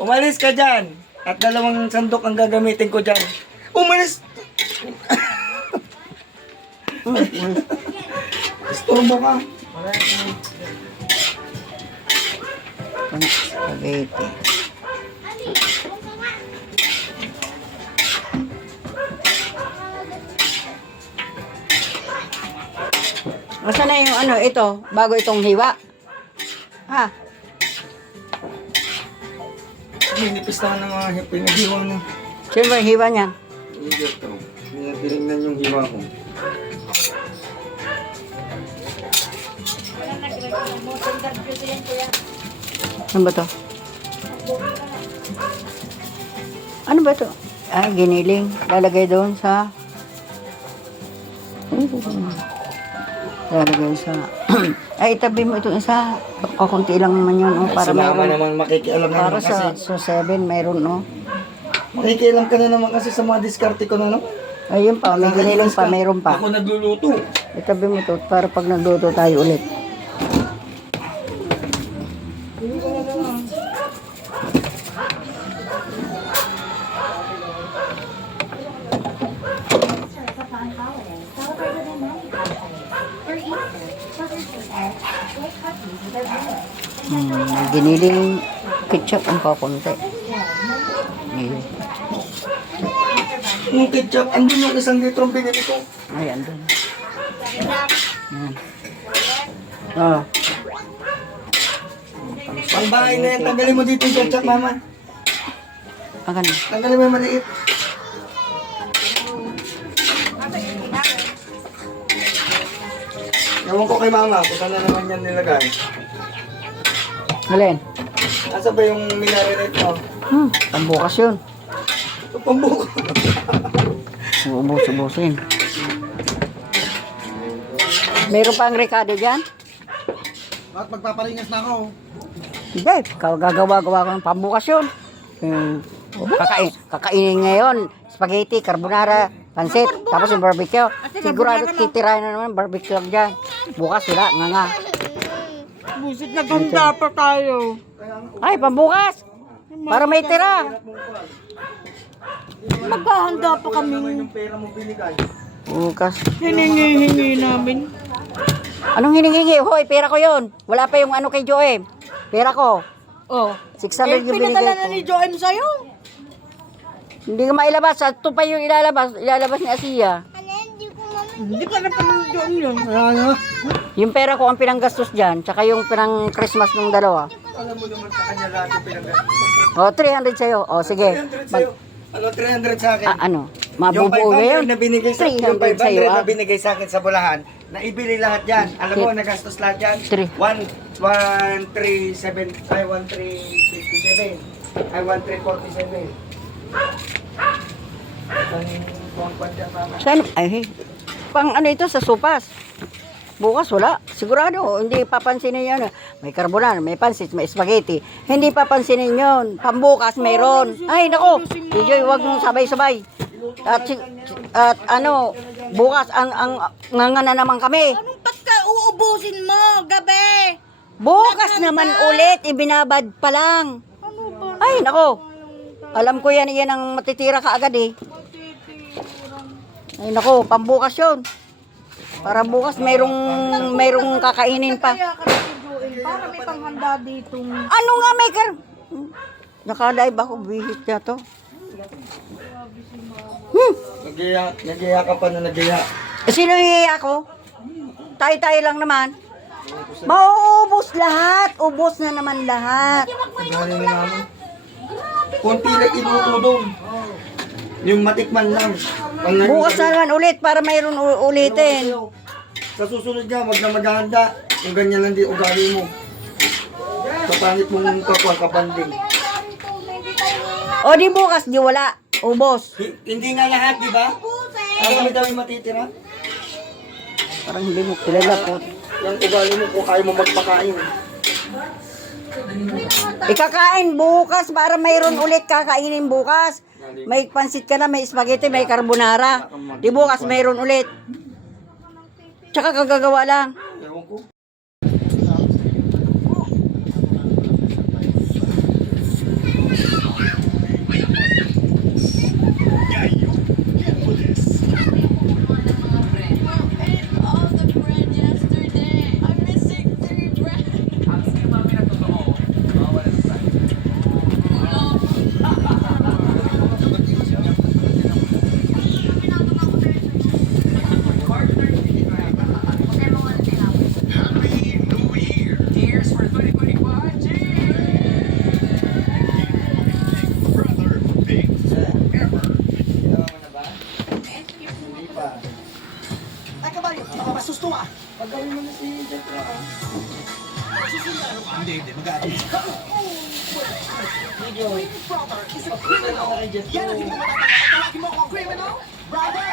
Umalis ka dyan. At 2 sandok ang gagamitin ko dyan. Umalis! Istorbo ka. Spaghetti. Masa na yung ano, ito, bago itong hiwa? Ha? Hinipis naman ng mga pinaghiwa niya. Sino ba yung hiwa niyan? Hindi ito. Tinignan yung hiwa ko. Ano ba to? Ano ba to? Ah, giniling. Lalagay doon sa... Lalagay sa... Ay, itabi mo ito isa. Kakunti lang naman yun. Oh, para Si mama mayroon. naman makikialam na Para naman kasi. sa 7, mayroon, no? Makikialam ka na naman kasi sa mga diskarte ko na, no? Ayun pa, may giniling pa, mayroon pa. Ako nagluluto. Itabi mo to para pag nagluto tayo ulit. Giniling ketchup ang kakunti. Ayun. Yung ketchup, andun yung 1 litro ang binili ko. Ay, andun. Ayan. Oh. Pangbahay na yan, tanggalin mo dito yung ketchup, mama. Ang ganun. Tanggalin mo yung maliit. Ewan ko kay mama, kung saan na naman yan nilagay. Alin? Asa ba yung minarinate mo? Pambukas yun. Ito pambuko. Ubus-ubusin. Meron pa ang rekado dyan? Bakit magpapalingas na ako? Hindi, gagawa-gawa ko ng pambukas yun. Kakainin ngayon, spaghetti, carbonara, pansit, tapos yung barbecue. Sigurado titirahin na naman barbecue lang dyan. Bukas wala, nga. Busit na ganda pa tayo. Ay, pambukas! Para may tira. Maghahanda pa kami. Yung pera mo binigay. Bukas. Hiningi namin. Anong hiningi? Hoy, pera ko yun. Wala pa yung ano kay Joem. Pera ko. Oh. 600 yung binigay pinadala ko. na ni Joem sa'yo. Hindi ka mailabas. Ito pa yung ilalabas. Ilalabas ni Asiya. Hindi pa na pa ni Joem yun. Yung pera ko ang pinanggastos dyan. Tsaka yung pinang Christmas ng dalawa. Alam mo naman sa kanya lahat yung pinagay. O, 300 sa'yo. O, sige. 300 sa'yo. Ano, 300 sa akin? Ano? Yung Mabubuo 500 ngayon. na binigay sa 300 yung 500 sa'yo, na ah. binigay sa akin sa bulahan, naibili lahat yan. Alam mo, nagastos lahat yan. 1,357. Ay, 1,357. Ay, 1,347. Ang kwan dyan, mama. Saan? Ay, pang ano ito sa sopas. Bukas wala. Sigurado, hindi papansinin yan. May carbonara, may pansit, may spaghetti. Hindi papansinin yun. Pambukas mayroon. Ay, nako. Joy, huwag mong sabay-sabay. At ano, bukas ang nganga na naman kami. Anong ba't ka uubusin mo gabi? Bukas naman ulit, ibinabad pa lang. Ano ba? Ay, nako. Alam ko yan ang matitira ka agad eh. Ay, nako, pambukas yun. Para bukas mayroong kakainin pa. Kaya ka na si Joel para may panghanda dito. Ano nga may Nakalive ako, bihit niya to. Nagiya ka pa na nagiya. Sino yung ako? Tayo-tayo lang naman. Mauubos lahat. Ubos na naman lahat. Galing namin. Kunti lang inutudong. Yung matikman lang. Bukas na naman ulit para mayroon ulitin. Sa susunod nga, wag na maghahanda. Kung ganyan lang di ugali mo. Kapangit mong kapanding. O di bukas, di wala. Ubos. Hindi nga lahat, di ba? Ang kami daw yung matitira. Parang hindi mo kilala po. Yung ugali mo kung kaya mo magpakain. Ikakain bukas para mayroon ulit kakainin bukas. May pansit ka na, may spaghetti, may carbonara. Di bukas mayroon ulit. Tsaka kagagawa lang. Ewan ko. Cheers for 2025. Brother, big forever. Ginawa mo na ba? Hindi pa. Ay, kabayo. Masusto ah. Pagawin mo na si Jetro. Hindi, mag-aalis. Brother is a criminal. Yan ang hindi mo tawagin mo akong criminal? Brother!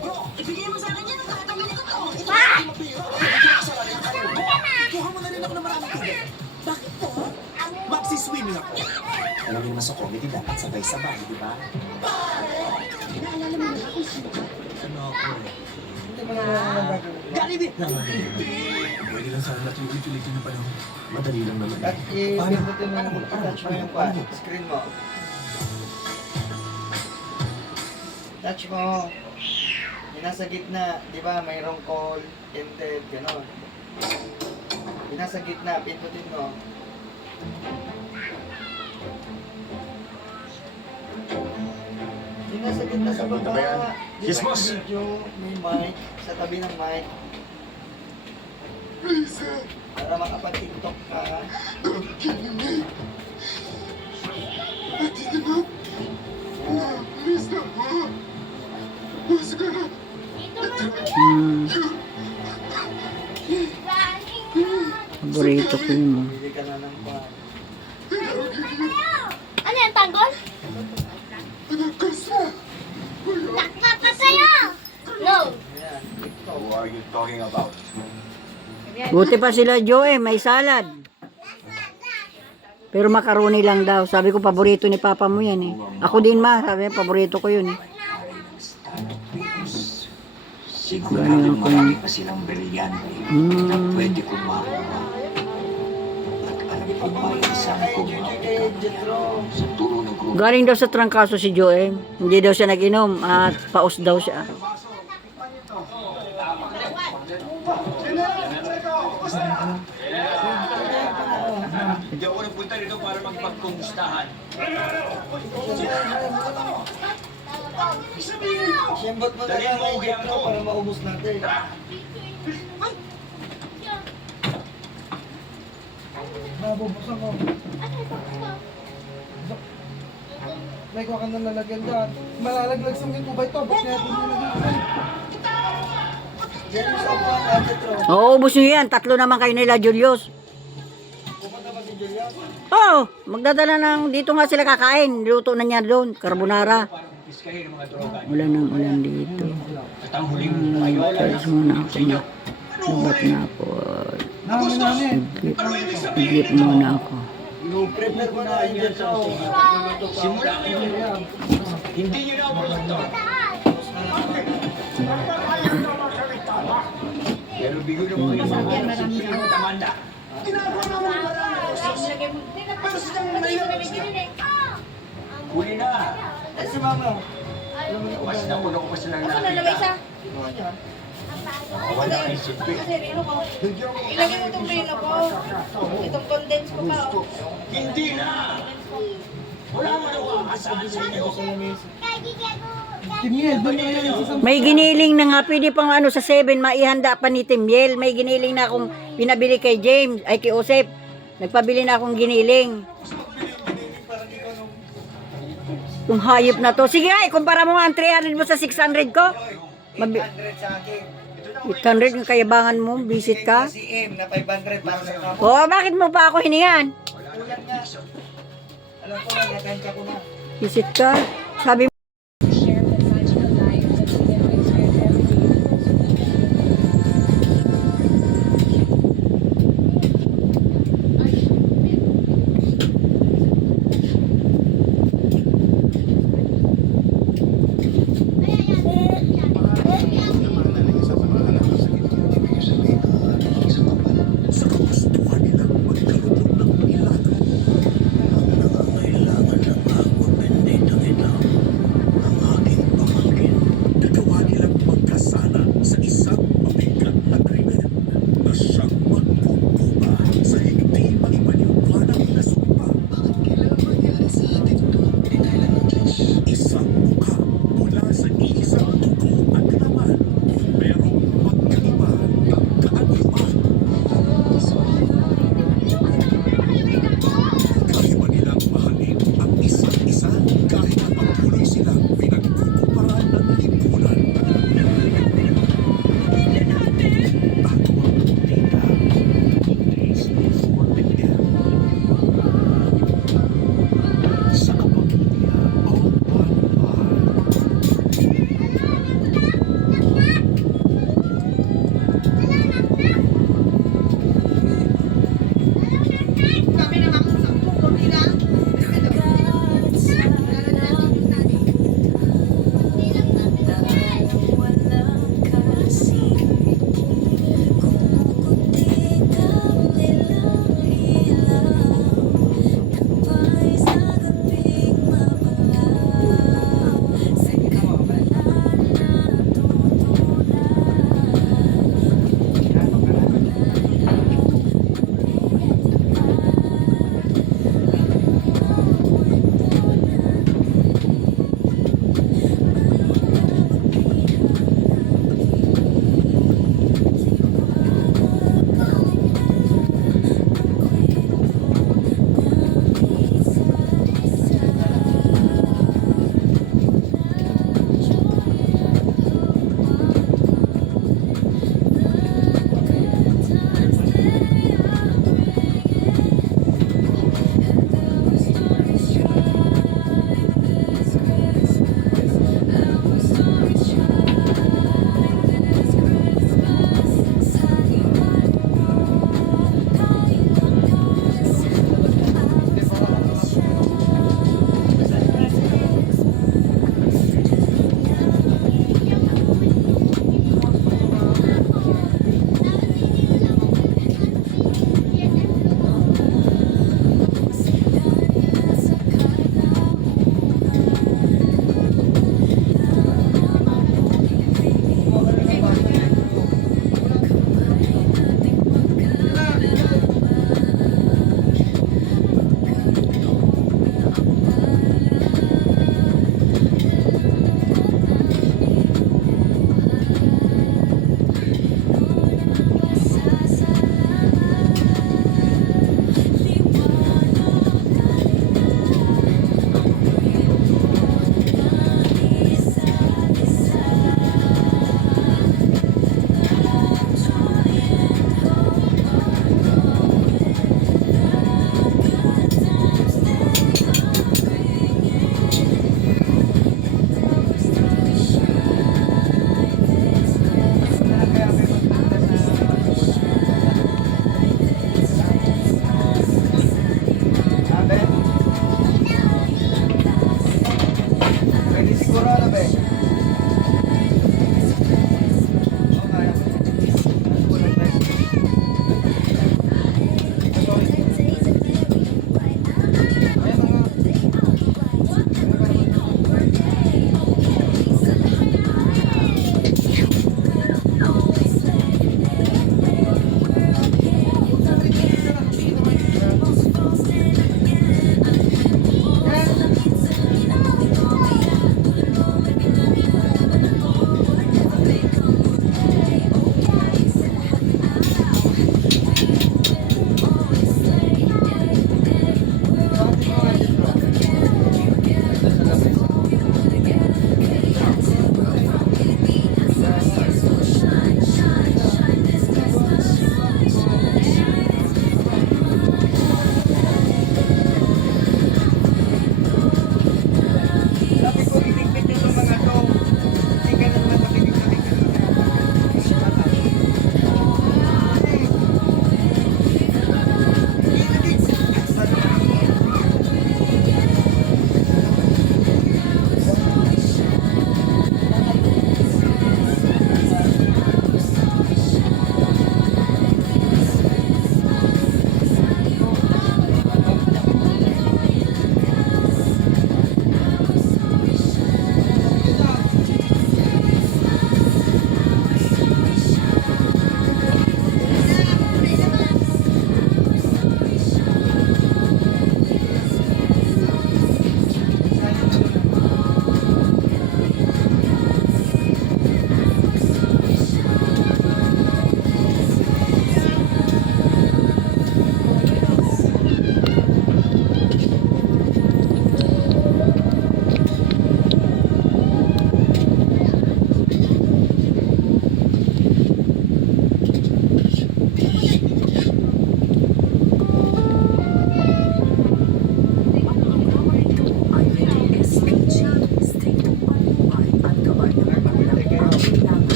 Bro, ibigay mo sa akin yan. Tatanggalin ko to. Ito ang mo pira. Kuha mo na rin ako ng maraming tubig. Bakit po? Magsiswimming ako. Alam mo naman sa comedy, dapat sabay-sabay, di ba? Naalala mo na kung sino ka? Ano ako eh? Hindi mo na nagagawin. Galibit naman eh. Pwede lang sana natin ulit-ulitin ng panahon. Madali lang naman At eh. i-pindutin mo yung touch mo yung kwan. Screen mo. Touch mo. Yung nasa gitna, di ba, mayroong call, ended, gano'n. Yung nasa gitna, pindutin mo. Yung nasa gitna sa baba. Di Yes, ba, boss. video, may mic, sa tabi ng mic. Para makapag-tiktok ka. Paborito ko yun. Bili ka na ng kwan. Ano yan, tanggol? Nakapasaya! No! Ayan, tiktok. Who are you talking about? Buti pa sila Joe, may salad. Pero macaroni lang daw. Sabi ko, paborito ni Papa mo yan eh. Ako din ma, sabi paborito ko yun eh. Sigurado marami pa silang brilyante na pwede kong makuha. At alam ko ba yung saan ko sa tulong ng grupo. Galing daw sa trangkaso si Joe. Hindi daw siya nag-inom at paus daw siya. Hindi ako nagpunta dito para magpagkumustahan. Siyembot mo na lang kay Jetro para maubos natin. Nabubuksan ko. May kuha ka ng lalagyan dyan. Malalaglag sa mga tubay to. Bakit natin nilagyan? Yan yung sa upuan, Ate Tro. Oo, ubos nyo yan. 3 naman kayo nila, Julius. Pupunta ba si Julius? Oo, magdadala ng... Dito nga sila kakain. Luto na niya doon. Carbonara. Ulan ng ulan dito. Palis muna ako na. Lubat na ako. Igip muna ako. Prepare ko na Angel Tro. Simula ngayon. Hindi nyo na ako ito. Pero bigyan nyo mga isang tamanda. Ginagawa naman para pero silang mahirap sila. Huli na. Ay, si Mama. Mas na puno ko sila nakita. Wala kang silbi. Ilagay mo itong preno ko. Itong condense ko pa. Oh. Hindi na. Wala mo na makakasaan sa inyo. May giniling na nga. Pwede pang ano sa 7. Maihanda pa ni Timiel. May giniling na akong pinabili kay James. Ay kay Osep. Nagpabili na akong giniling. Yung hayop na to. Sige nga, ikumpara mo nga ang 300 mo sa 600 ko. 800 sa akin. 800 yung kayabangan mo. Visit ka. Si M na 500 para sa kamo. Oo, bakit mo pa ako hiningan? Kulang nga. Alam ko na, nagkanta ko na. Visit ka. Sabi mo.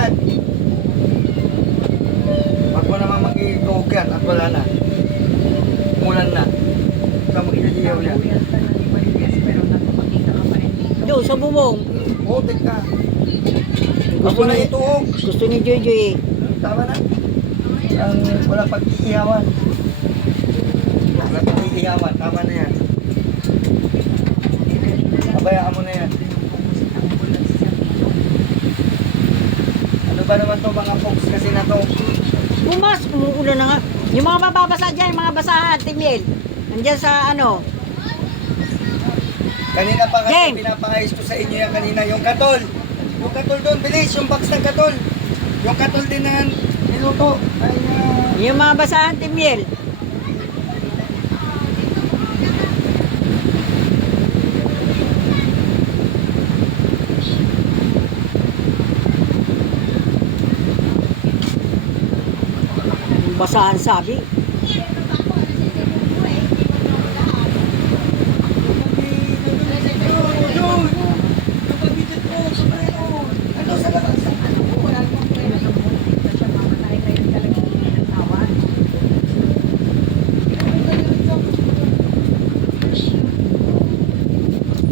yan. Pag mo naman mag-iikog yan at wala na. Umulan na. Ikaw mo inadiyaw yan. Doon sa bubong. Putik ka. Gusto Ako na ni, ituog. gusto ni Joy eh. Tama na. Ang wala pag-iihawan. Wala pag-iihawan. Tama na yan. Pabayaan mo na yan. Ano ba naman to mga folks kasi na to? Bumas, umuulan na nga. Yung mga mababasa dyan, yung mga basahan, Timil. Nandiyan sa ano. Kanina pa kasi Game. pinapakayos ko sa inyo yan kanina. Yung katol. Yung katol doon, bilis. Yung box ng katol. Yung katol din na niluto. Ay, Yung mga basahan, Timil. Basahan sabi. ano sa labas?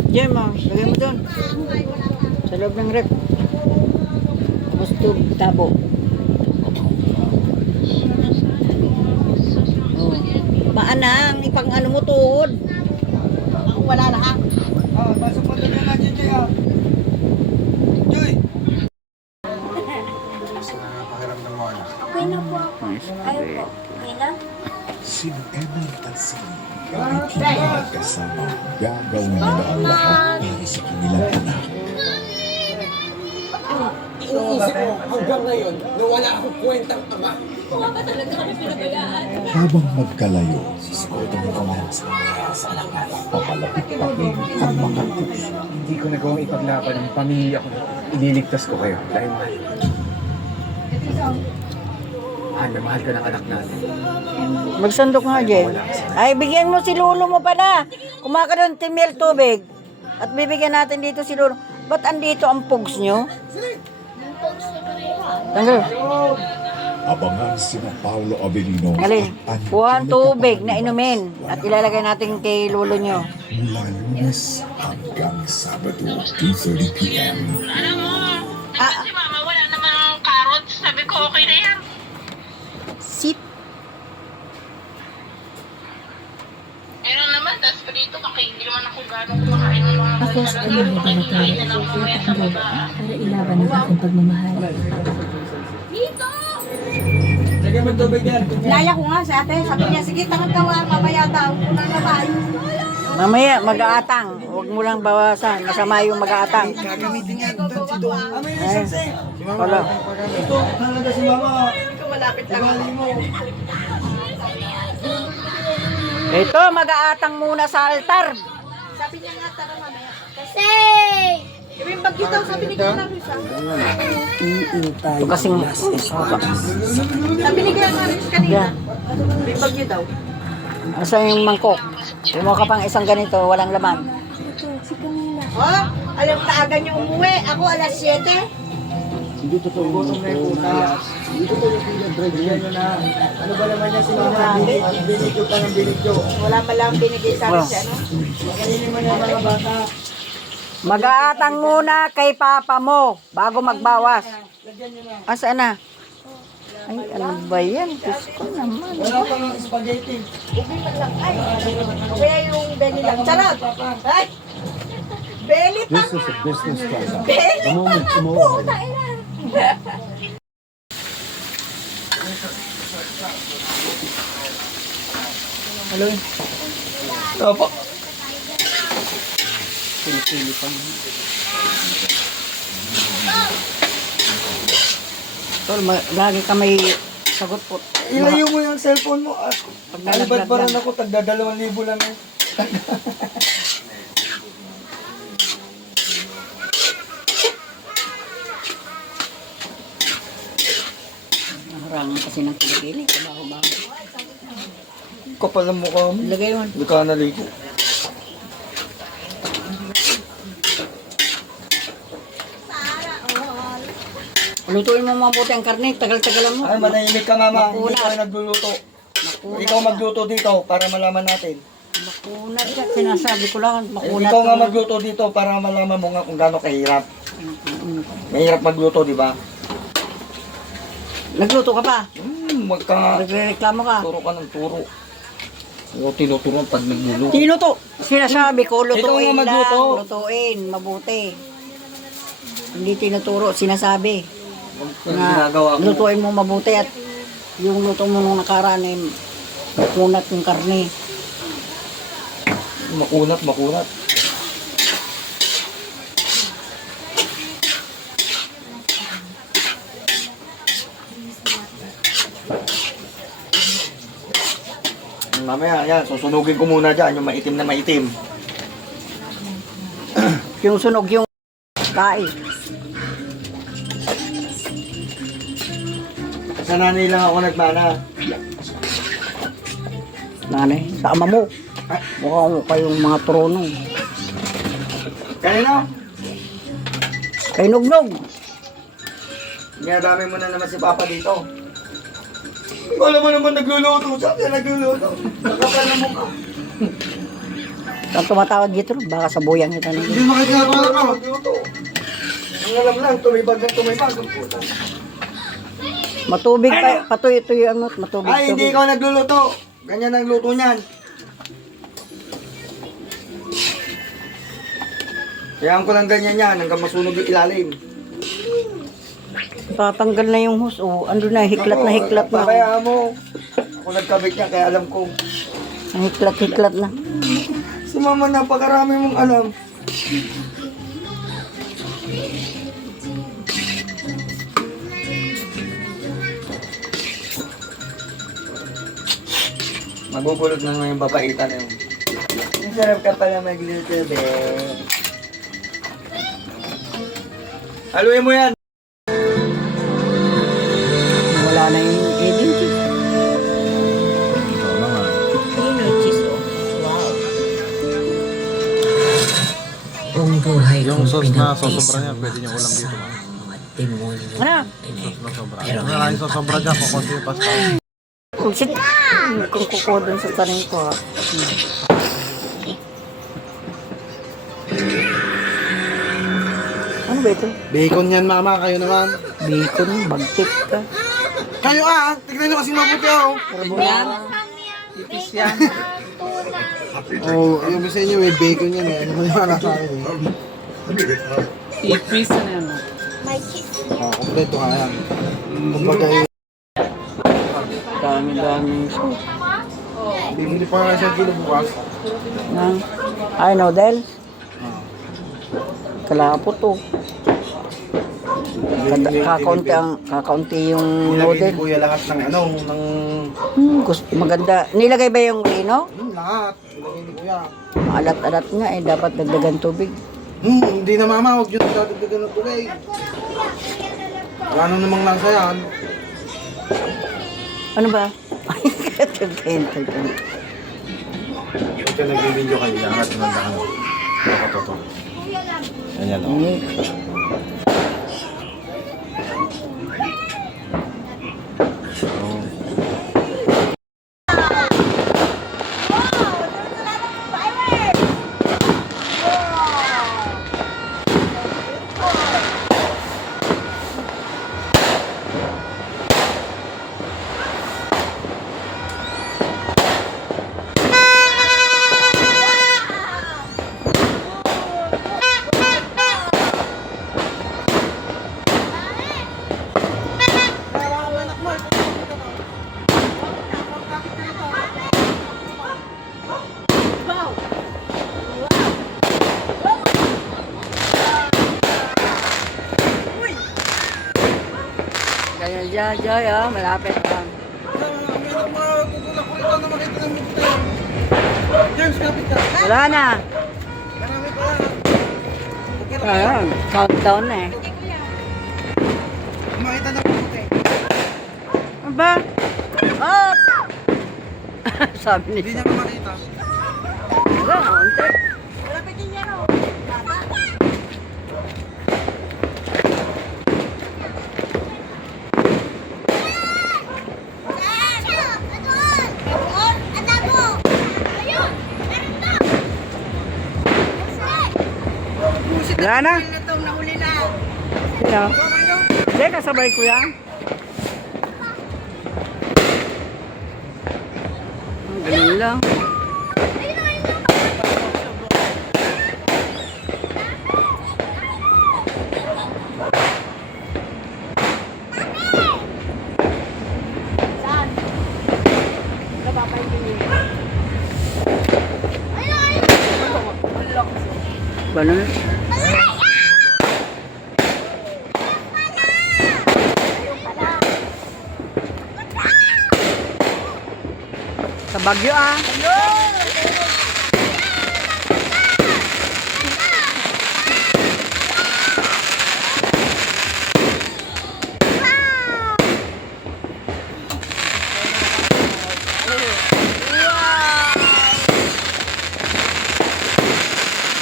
Diyan mo, lagay mo doon. Sa loob ng rep. Gusto tabo. Oh. Maanang, ipang ano mo tuhod. Ako wala na ha. Ah, pasok mo doon na, Joy, ah. Joy! Okay na po ako. Ayaw po. Okay na? Si Emil at si ay pinagkasama. Gagawin nila ang lahat para sa kanilang anak. Iisip mo hanggang ngayon na wala akong kwentang ama. Habang magkalayo, sisiguradong ko na sa mga sa anak natin. Papalapit pa rin ang mga puti. Hindi ko nagawang ipaglaban ang pamilya ko. Ililigtas ko kayo dahil mahal. Mahal na mahal ka ng anak natin. Magsandok nga, Jen. Ay, bigyan mo si Lolo mo pala. Kumaka doon, Timil tubig. At bibigyan natin dito si Lolo. Ba't andito ang pugs nyo? Tanggal. Abangan sina Paolo Avellino Alin, at kuha ang tubig na inumin. At ilalagay natin kay Lolo nyo. mula Lunes hanggang Sabado, 2:30 p.m. Si Mama, wala namang carrots. Sabi ko, okay na yan. Sit. Meron naman, tapos pa dito, hindi naman ako gano'ng kumakain ng mga Ako sa kanya na pinatawag na lang ko mamaya sa ang baba. para ilaban ang aking pagmamahal. Lagyan mo tubig yan. Naya ko nga sa ate, sabi niya, sige, tangan ka nga, mamaya daw, kuna na tayo. Mamaya, mag-aatang. Huwag mo lang bawasan. Masama yung mag-aatang. Gagamitin yan. Si Don. Ah, may Ay, lisense eh. Si Mama. wala. Ito, talaga si Mama. Malapit lang ako. Ibali mo. Ito, mag-aatang muna sa altar. Sabi niya nga, tara mamaya. Say! Yung bagyo daw, sabi ni Kuya Risa. Ito kasing... Sabi ni Kuya Risa kanina. Yung bagyo daw. Asa yung mangkok? Kumuha ka pang isang ganito, walang laman. Oh, alam kaaga niyo umuwi. Ako alas 7. Gutom na yung puta. Bigyan nyo na. Ano ba naman yan si Mama? Binidyo ka ng binidyo. Wala pa lang binigay sa akin siya, no? Kainin mo na yung mga bata. Mag-aatang muna kay papa mo bago magbawas. Asa na? Ay, ano ba yan? Diyos ko naman. Wala pa ng spaghetti. Ubi man lang. Ay, kaya yung belly lang. Charot! Ay! Belly pa nga! Belly pa nga! Puta ina! Hello? Opo. Pili-pili pa. Tol, lagi ka may sagot po. Ilayo mo yung cellphone mo. Alibad pa rin lang. ako. Tagda 2,000 lang eh. Naharangan kasi ng pili-pili. Kabaho-baho. Kapal ang mukha mo. Lagay mo. Hindi ka naligo. Lutuin mo mabuti ang karne, tagal-tagalan mo. Ay, manahimik ka, mama. Hindi Makunat. ka nagluluto. Makunat Ikaw ka. magluto dito para malaman natin. Makunat ka. Sinasabi ko lang, makunat Ikaw nga ka. magluto dito para malaman mo nga kung gaano kahirap. Mahirap magluto, di ba? Nagluto ka pa? Magka... Nagreklamo ka? Turo ka ng turo. Ikaw tinuturo pag nagluluto. Tinuto. Sinasabi ko, Ikaw lutuin nga magluto. lang. Lutuin, mabuti. Hindi tinuturo, sinasabi. Ang ginagawa mo. Lutuin mo mabuti at yung luto mo nung nakaraan ay makunat yung karne. Makunat, makunat. Mamaya, yan, susunugin ko muna dyan, yung maitim na maitim. Yung sunog yung tae. Sa nanay lang ako nagmana. Nanay, sa ama mo. Mukha mo kayong mga trono. Kanino? Kay Nugnog. Dinadami mo na naman si Papa dito. Wala mo naman nagluluto. Sabi na nagluluto. Nakapal na mukha. Saan tumatawag dito? Baka sa buyang kita na. Hindi makikita ka magluto. Ang alam lang, tumibag ng tumibag. Ang puta. Matubig pa, patuyo-tuyo ang matubig. Ay, hindi ikaw nagluluto. Ganyan ang luto niyan. Kayaan ko lang ganyan yan hanggang masunog yung ilalim. Tatanggal na yung hus. Oh, ando na, hiklat na hiklat na. Papayaan mo. Ako nagkabit niya kaya alam ko. Ang hiklat-hiklat na. Si Mama, napakarami mong alam. Magugulog na nga yung babaitan yun. Ang sarap ka pala magluto, be. Haluin mo yan! Wala na yung edin cheese. Yun yung cheese. Oh. Wow. Kung buhay Yung kong sauce na pinagtiis sosobra niya, ang pwede niyo ulam dito. mga demonyo Ano? Na sobra. Pero Kung nakain sa sobra dyan, kukunti yung pasta. Kung sit, kung kuko dun sa tanim ko. Ha. Ano ba ito? Bacon yan, Mama. Kayo naman. Bacon, bagtik ka. Kayo tignan nyo kasi mabuti Oh, yung sa inyo may bacon yan eh. Ano mo yung nasa akin eh. I-freeze na yan. May cheese. Kompleto nga yan. Kumbaga Dami-daming sauce. bibili pa nga isang kilo bukas. Ay, noodles. Kalapot to. Kakaunti yung Nilagay ni noodle. Kuya lahat ng ano, ng... Gusto, maganda. Nilagay ba yung rino? lahat. Nilagay ni Kuya. Maalat-alat nga eh. Dapat dagdagan tubig. Hindi na Mama, huwag nyo dadagdagan ng tulay. Ano namang nasa yan? Ano ba? Ito nag-video kayo, angat naman na ano. Ito. Ayan o. Ganyan, Joy, oh. Malapit lang. James, kapit ka. Wala na. Marami pa lang. Ayun, countdown na eh. Makita na puti. Ano ba? Oh! Sabi Hindi niya. niya makita. Wala, konti. Wala na. Nahuli na. Sino? Hindi, kasabay ko yan. Ganun lang. Ganun. Sa Bagyo ah.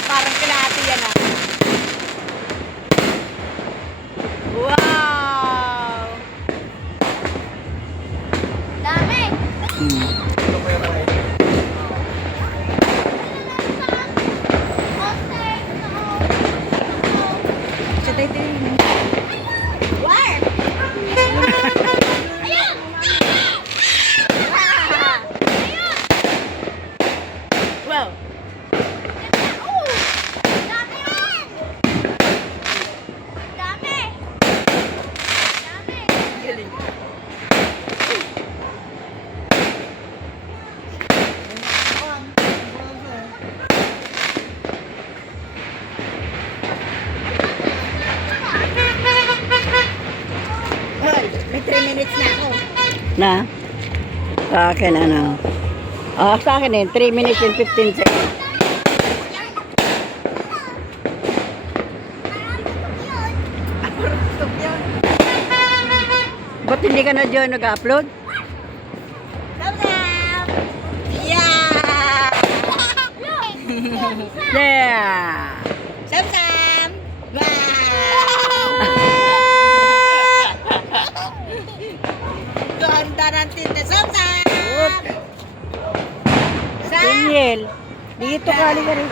Parang kalahati yan ah. Wow! Dami. War! Ayun! Wow! Dami yan! Dami! Dami! Hoy, may 3 minutes na ako. Na? Sa akin, ano? Sa akin 3 minutes and 15 seconds. Ba't hindi ka na dyan nag-upload? Sam-sam! Yeah! Yeah! Sam-sam! Ganda ng tinte, Sam-sam! Daniel, dito galing ka rin.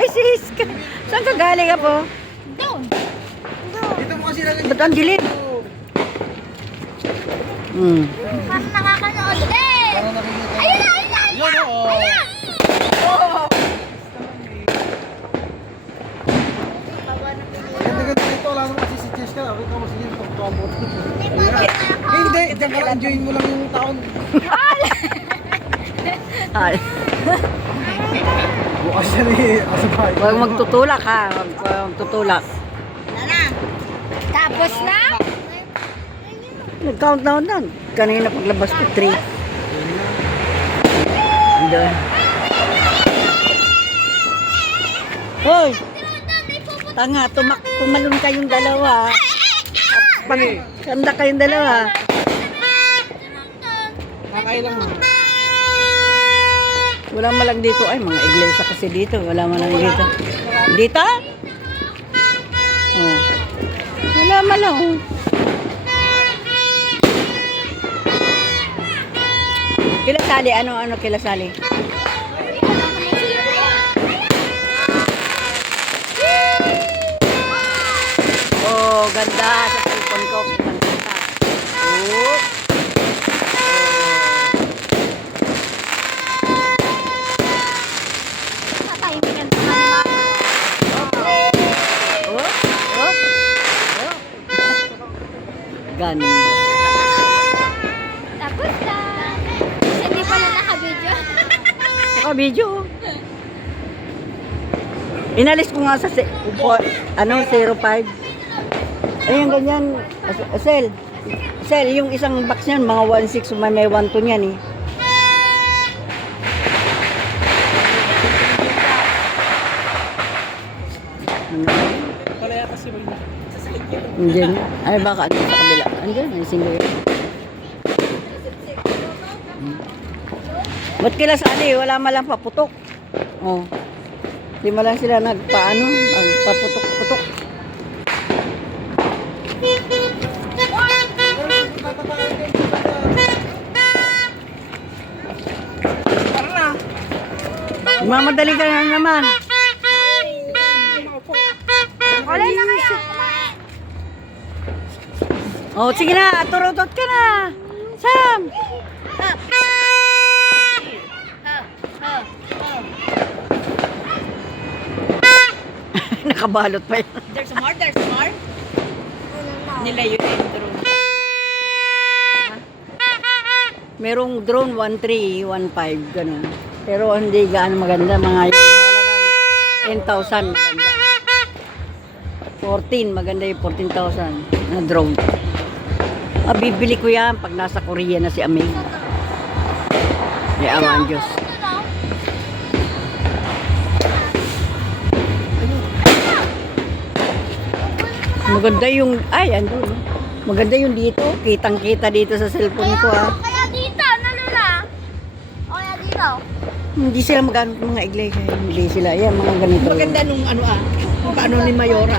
Ay, sis ka. Saan ka galing ka po? Doon! Dito mo kasi lang. Ba't ang dilim? Parang nakakanood din! Ayun na! Ayun na! Ayun na! Ganda-ganda dito. Wala naman kasi si Cheska. Ako ka kasi dito. Pagkamot. Hindi. Diyan ka lang. Enjoyin mo lang yung taon. Ay, Bukas yan eh. Asabay. huwag magtutulak ha. Huwag magtutulak. Tapos na? Nag-countdown na. Kanina paglabas ko, 3. Andun. Hoy! Tanga, tumalon kayong dalawa. Kanda kayong dalawa. Kakailang mo. Wala malang dito. Ay, mga iglesia kasi dito. Wala malang dito. Dito? Oh. Wala malang. Oh. Kilasali. Ano kilasali? Oh, ganda sa cellphone ko. Kitang-kita. Oh. Patahimikan naman ni Mama. Oh. Oh. Oh. Ganda. Tapos na. Kasi hindi pala naka-video. Video. Inalis ko nga sa 05. Ayun, ganyan. Sel, yung isang box niyan, mga 1.6, may 1.2 niyan eh. Palaya kasi Andiyan. Ay, baka andun sa kabila. Andiyan, ay single. Ba't kilasali? Wala malang paputok. Oh. Di malang sila nagpaputok-putok. Mamadali ka na naman. Oh, sige na, turutot ka na. Sam! Nakabalot pa yun. There's more. Nilayo na yung drone. Merong drone 1.3, 1.5, ganun. Pero hindi gaano maganda. Mga yung halagang 10,000 maganda. 14, maganda yung 14,000 na drone. Bibili ko yan pag nasa Korea na si Aming. Awan Diyos. Maganda yung, andun. Maganda yung dito. Kitang-kita dito sa cellphone ko, Kaya dito, nalala. O, kaya dito. Hindi sila magamit mga iglesia. Hindi sila. Yan, mga ganito. Maganda nung kung paano ni Mayora.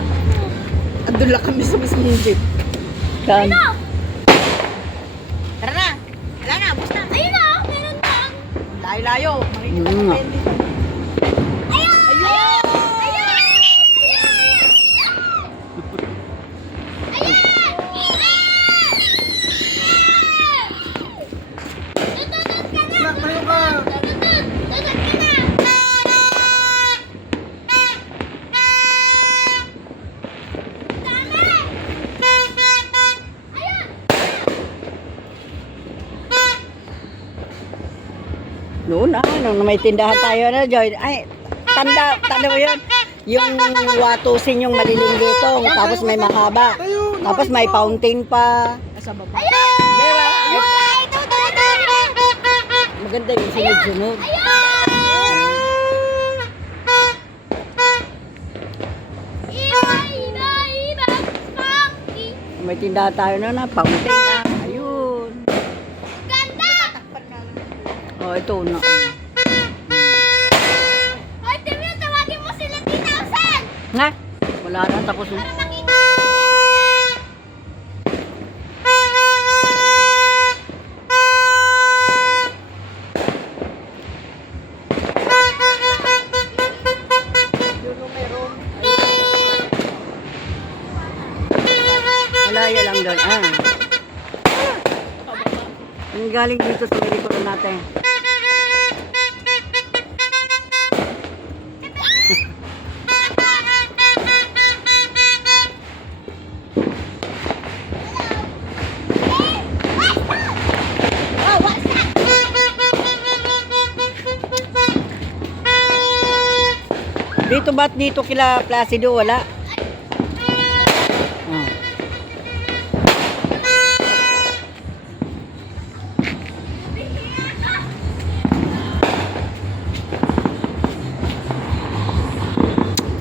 Andun lang kami sa mismong jeep. Saan? Tara na. Wala na, bus na. Ayun na, meron lang. Layo-layo. Makikita Mm. ka pwede. Ayun! Ayun! Noon nung may tindahan tayo na, Joy. Tanda mo yun? Yung watusin yung malilinggitong, tapos may mahaba. Tapos may fountain pa. Nasa baba. Diba? Maganda yung sunod-sunod. May tindahan tayo na, fountain na. Ayun. Oh, ito na. Hoy, Timmy, tawagin mo sila 3,000! Nga, wala na, tapos na. Para makita. Malaya lang doon. Ang galing dito sa merikulo natin. Dito ba't dito kila Placido wala? Oh.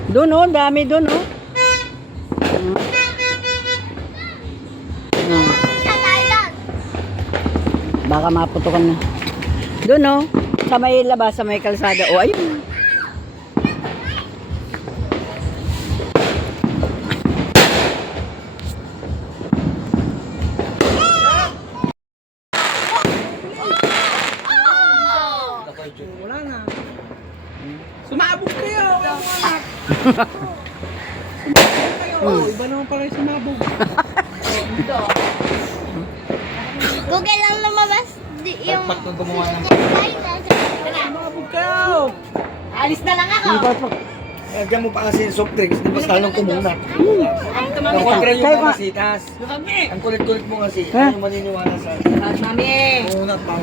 Doon oh, dami doon oh. Sa Thailand. Baka maputukan na. Doon oh, sa may labas, sa may kalsada. Oh, ayun. Wala na. Sumabog kayo. Iba naman pala yung sumabog. Google lang lumabas. Yung... Sumabog kayo. Alis na lang ako. Lagyan mo pa kasi yung soft drinks, di ba talong ko muna? Ay, Nakontra yung Kayo mga ba? sitas. Kami. Ang kulit-kulit mo kasi, Ha? ano maniniwala sa Mami. unat pa.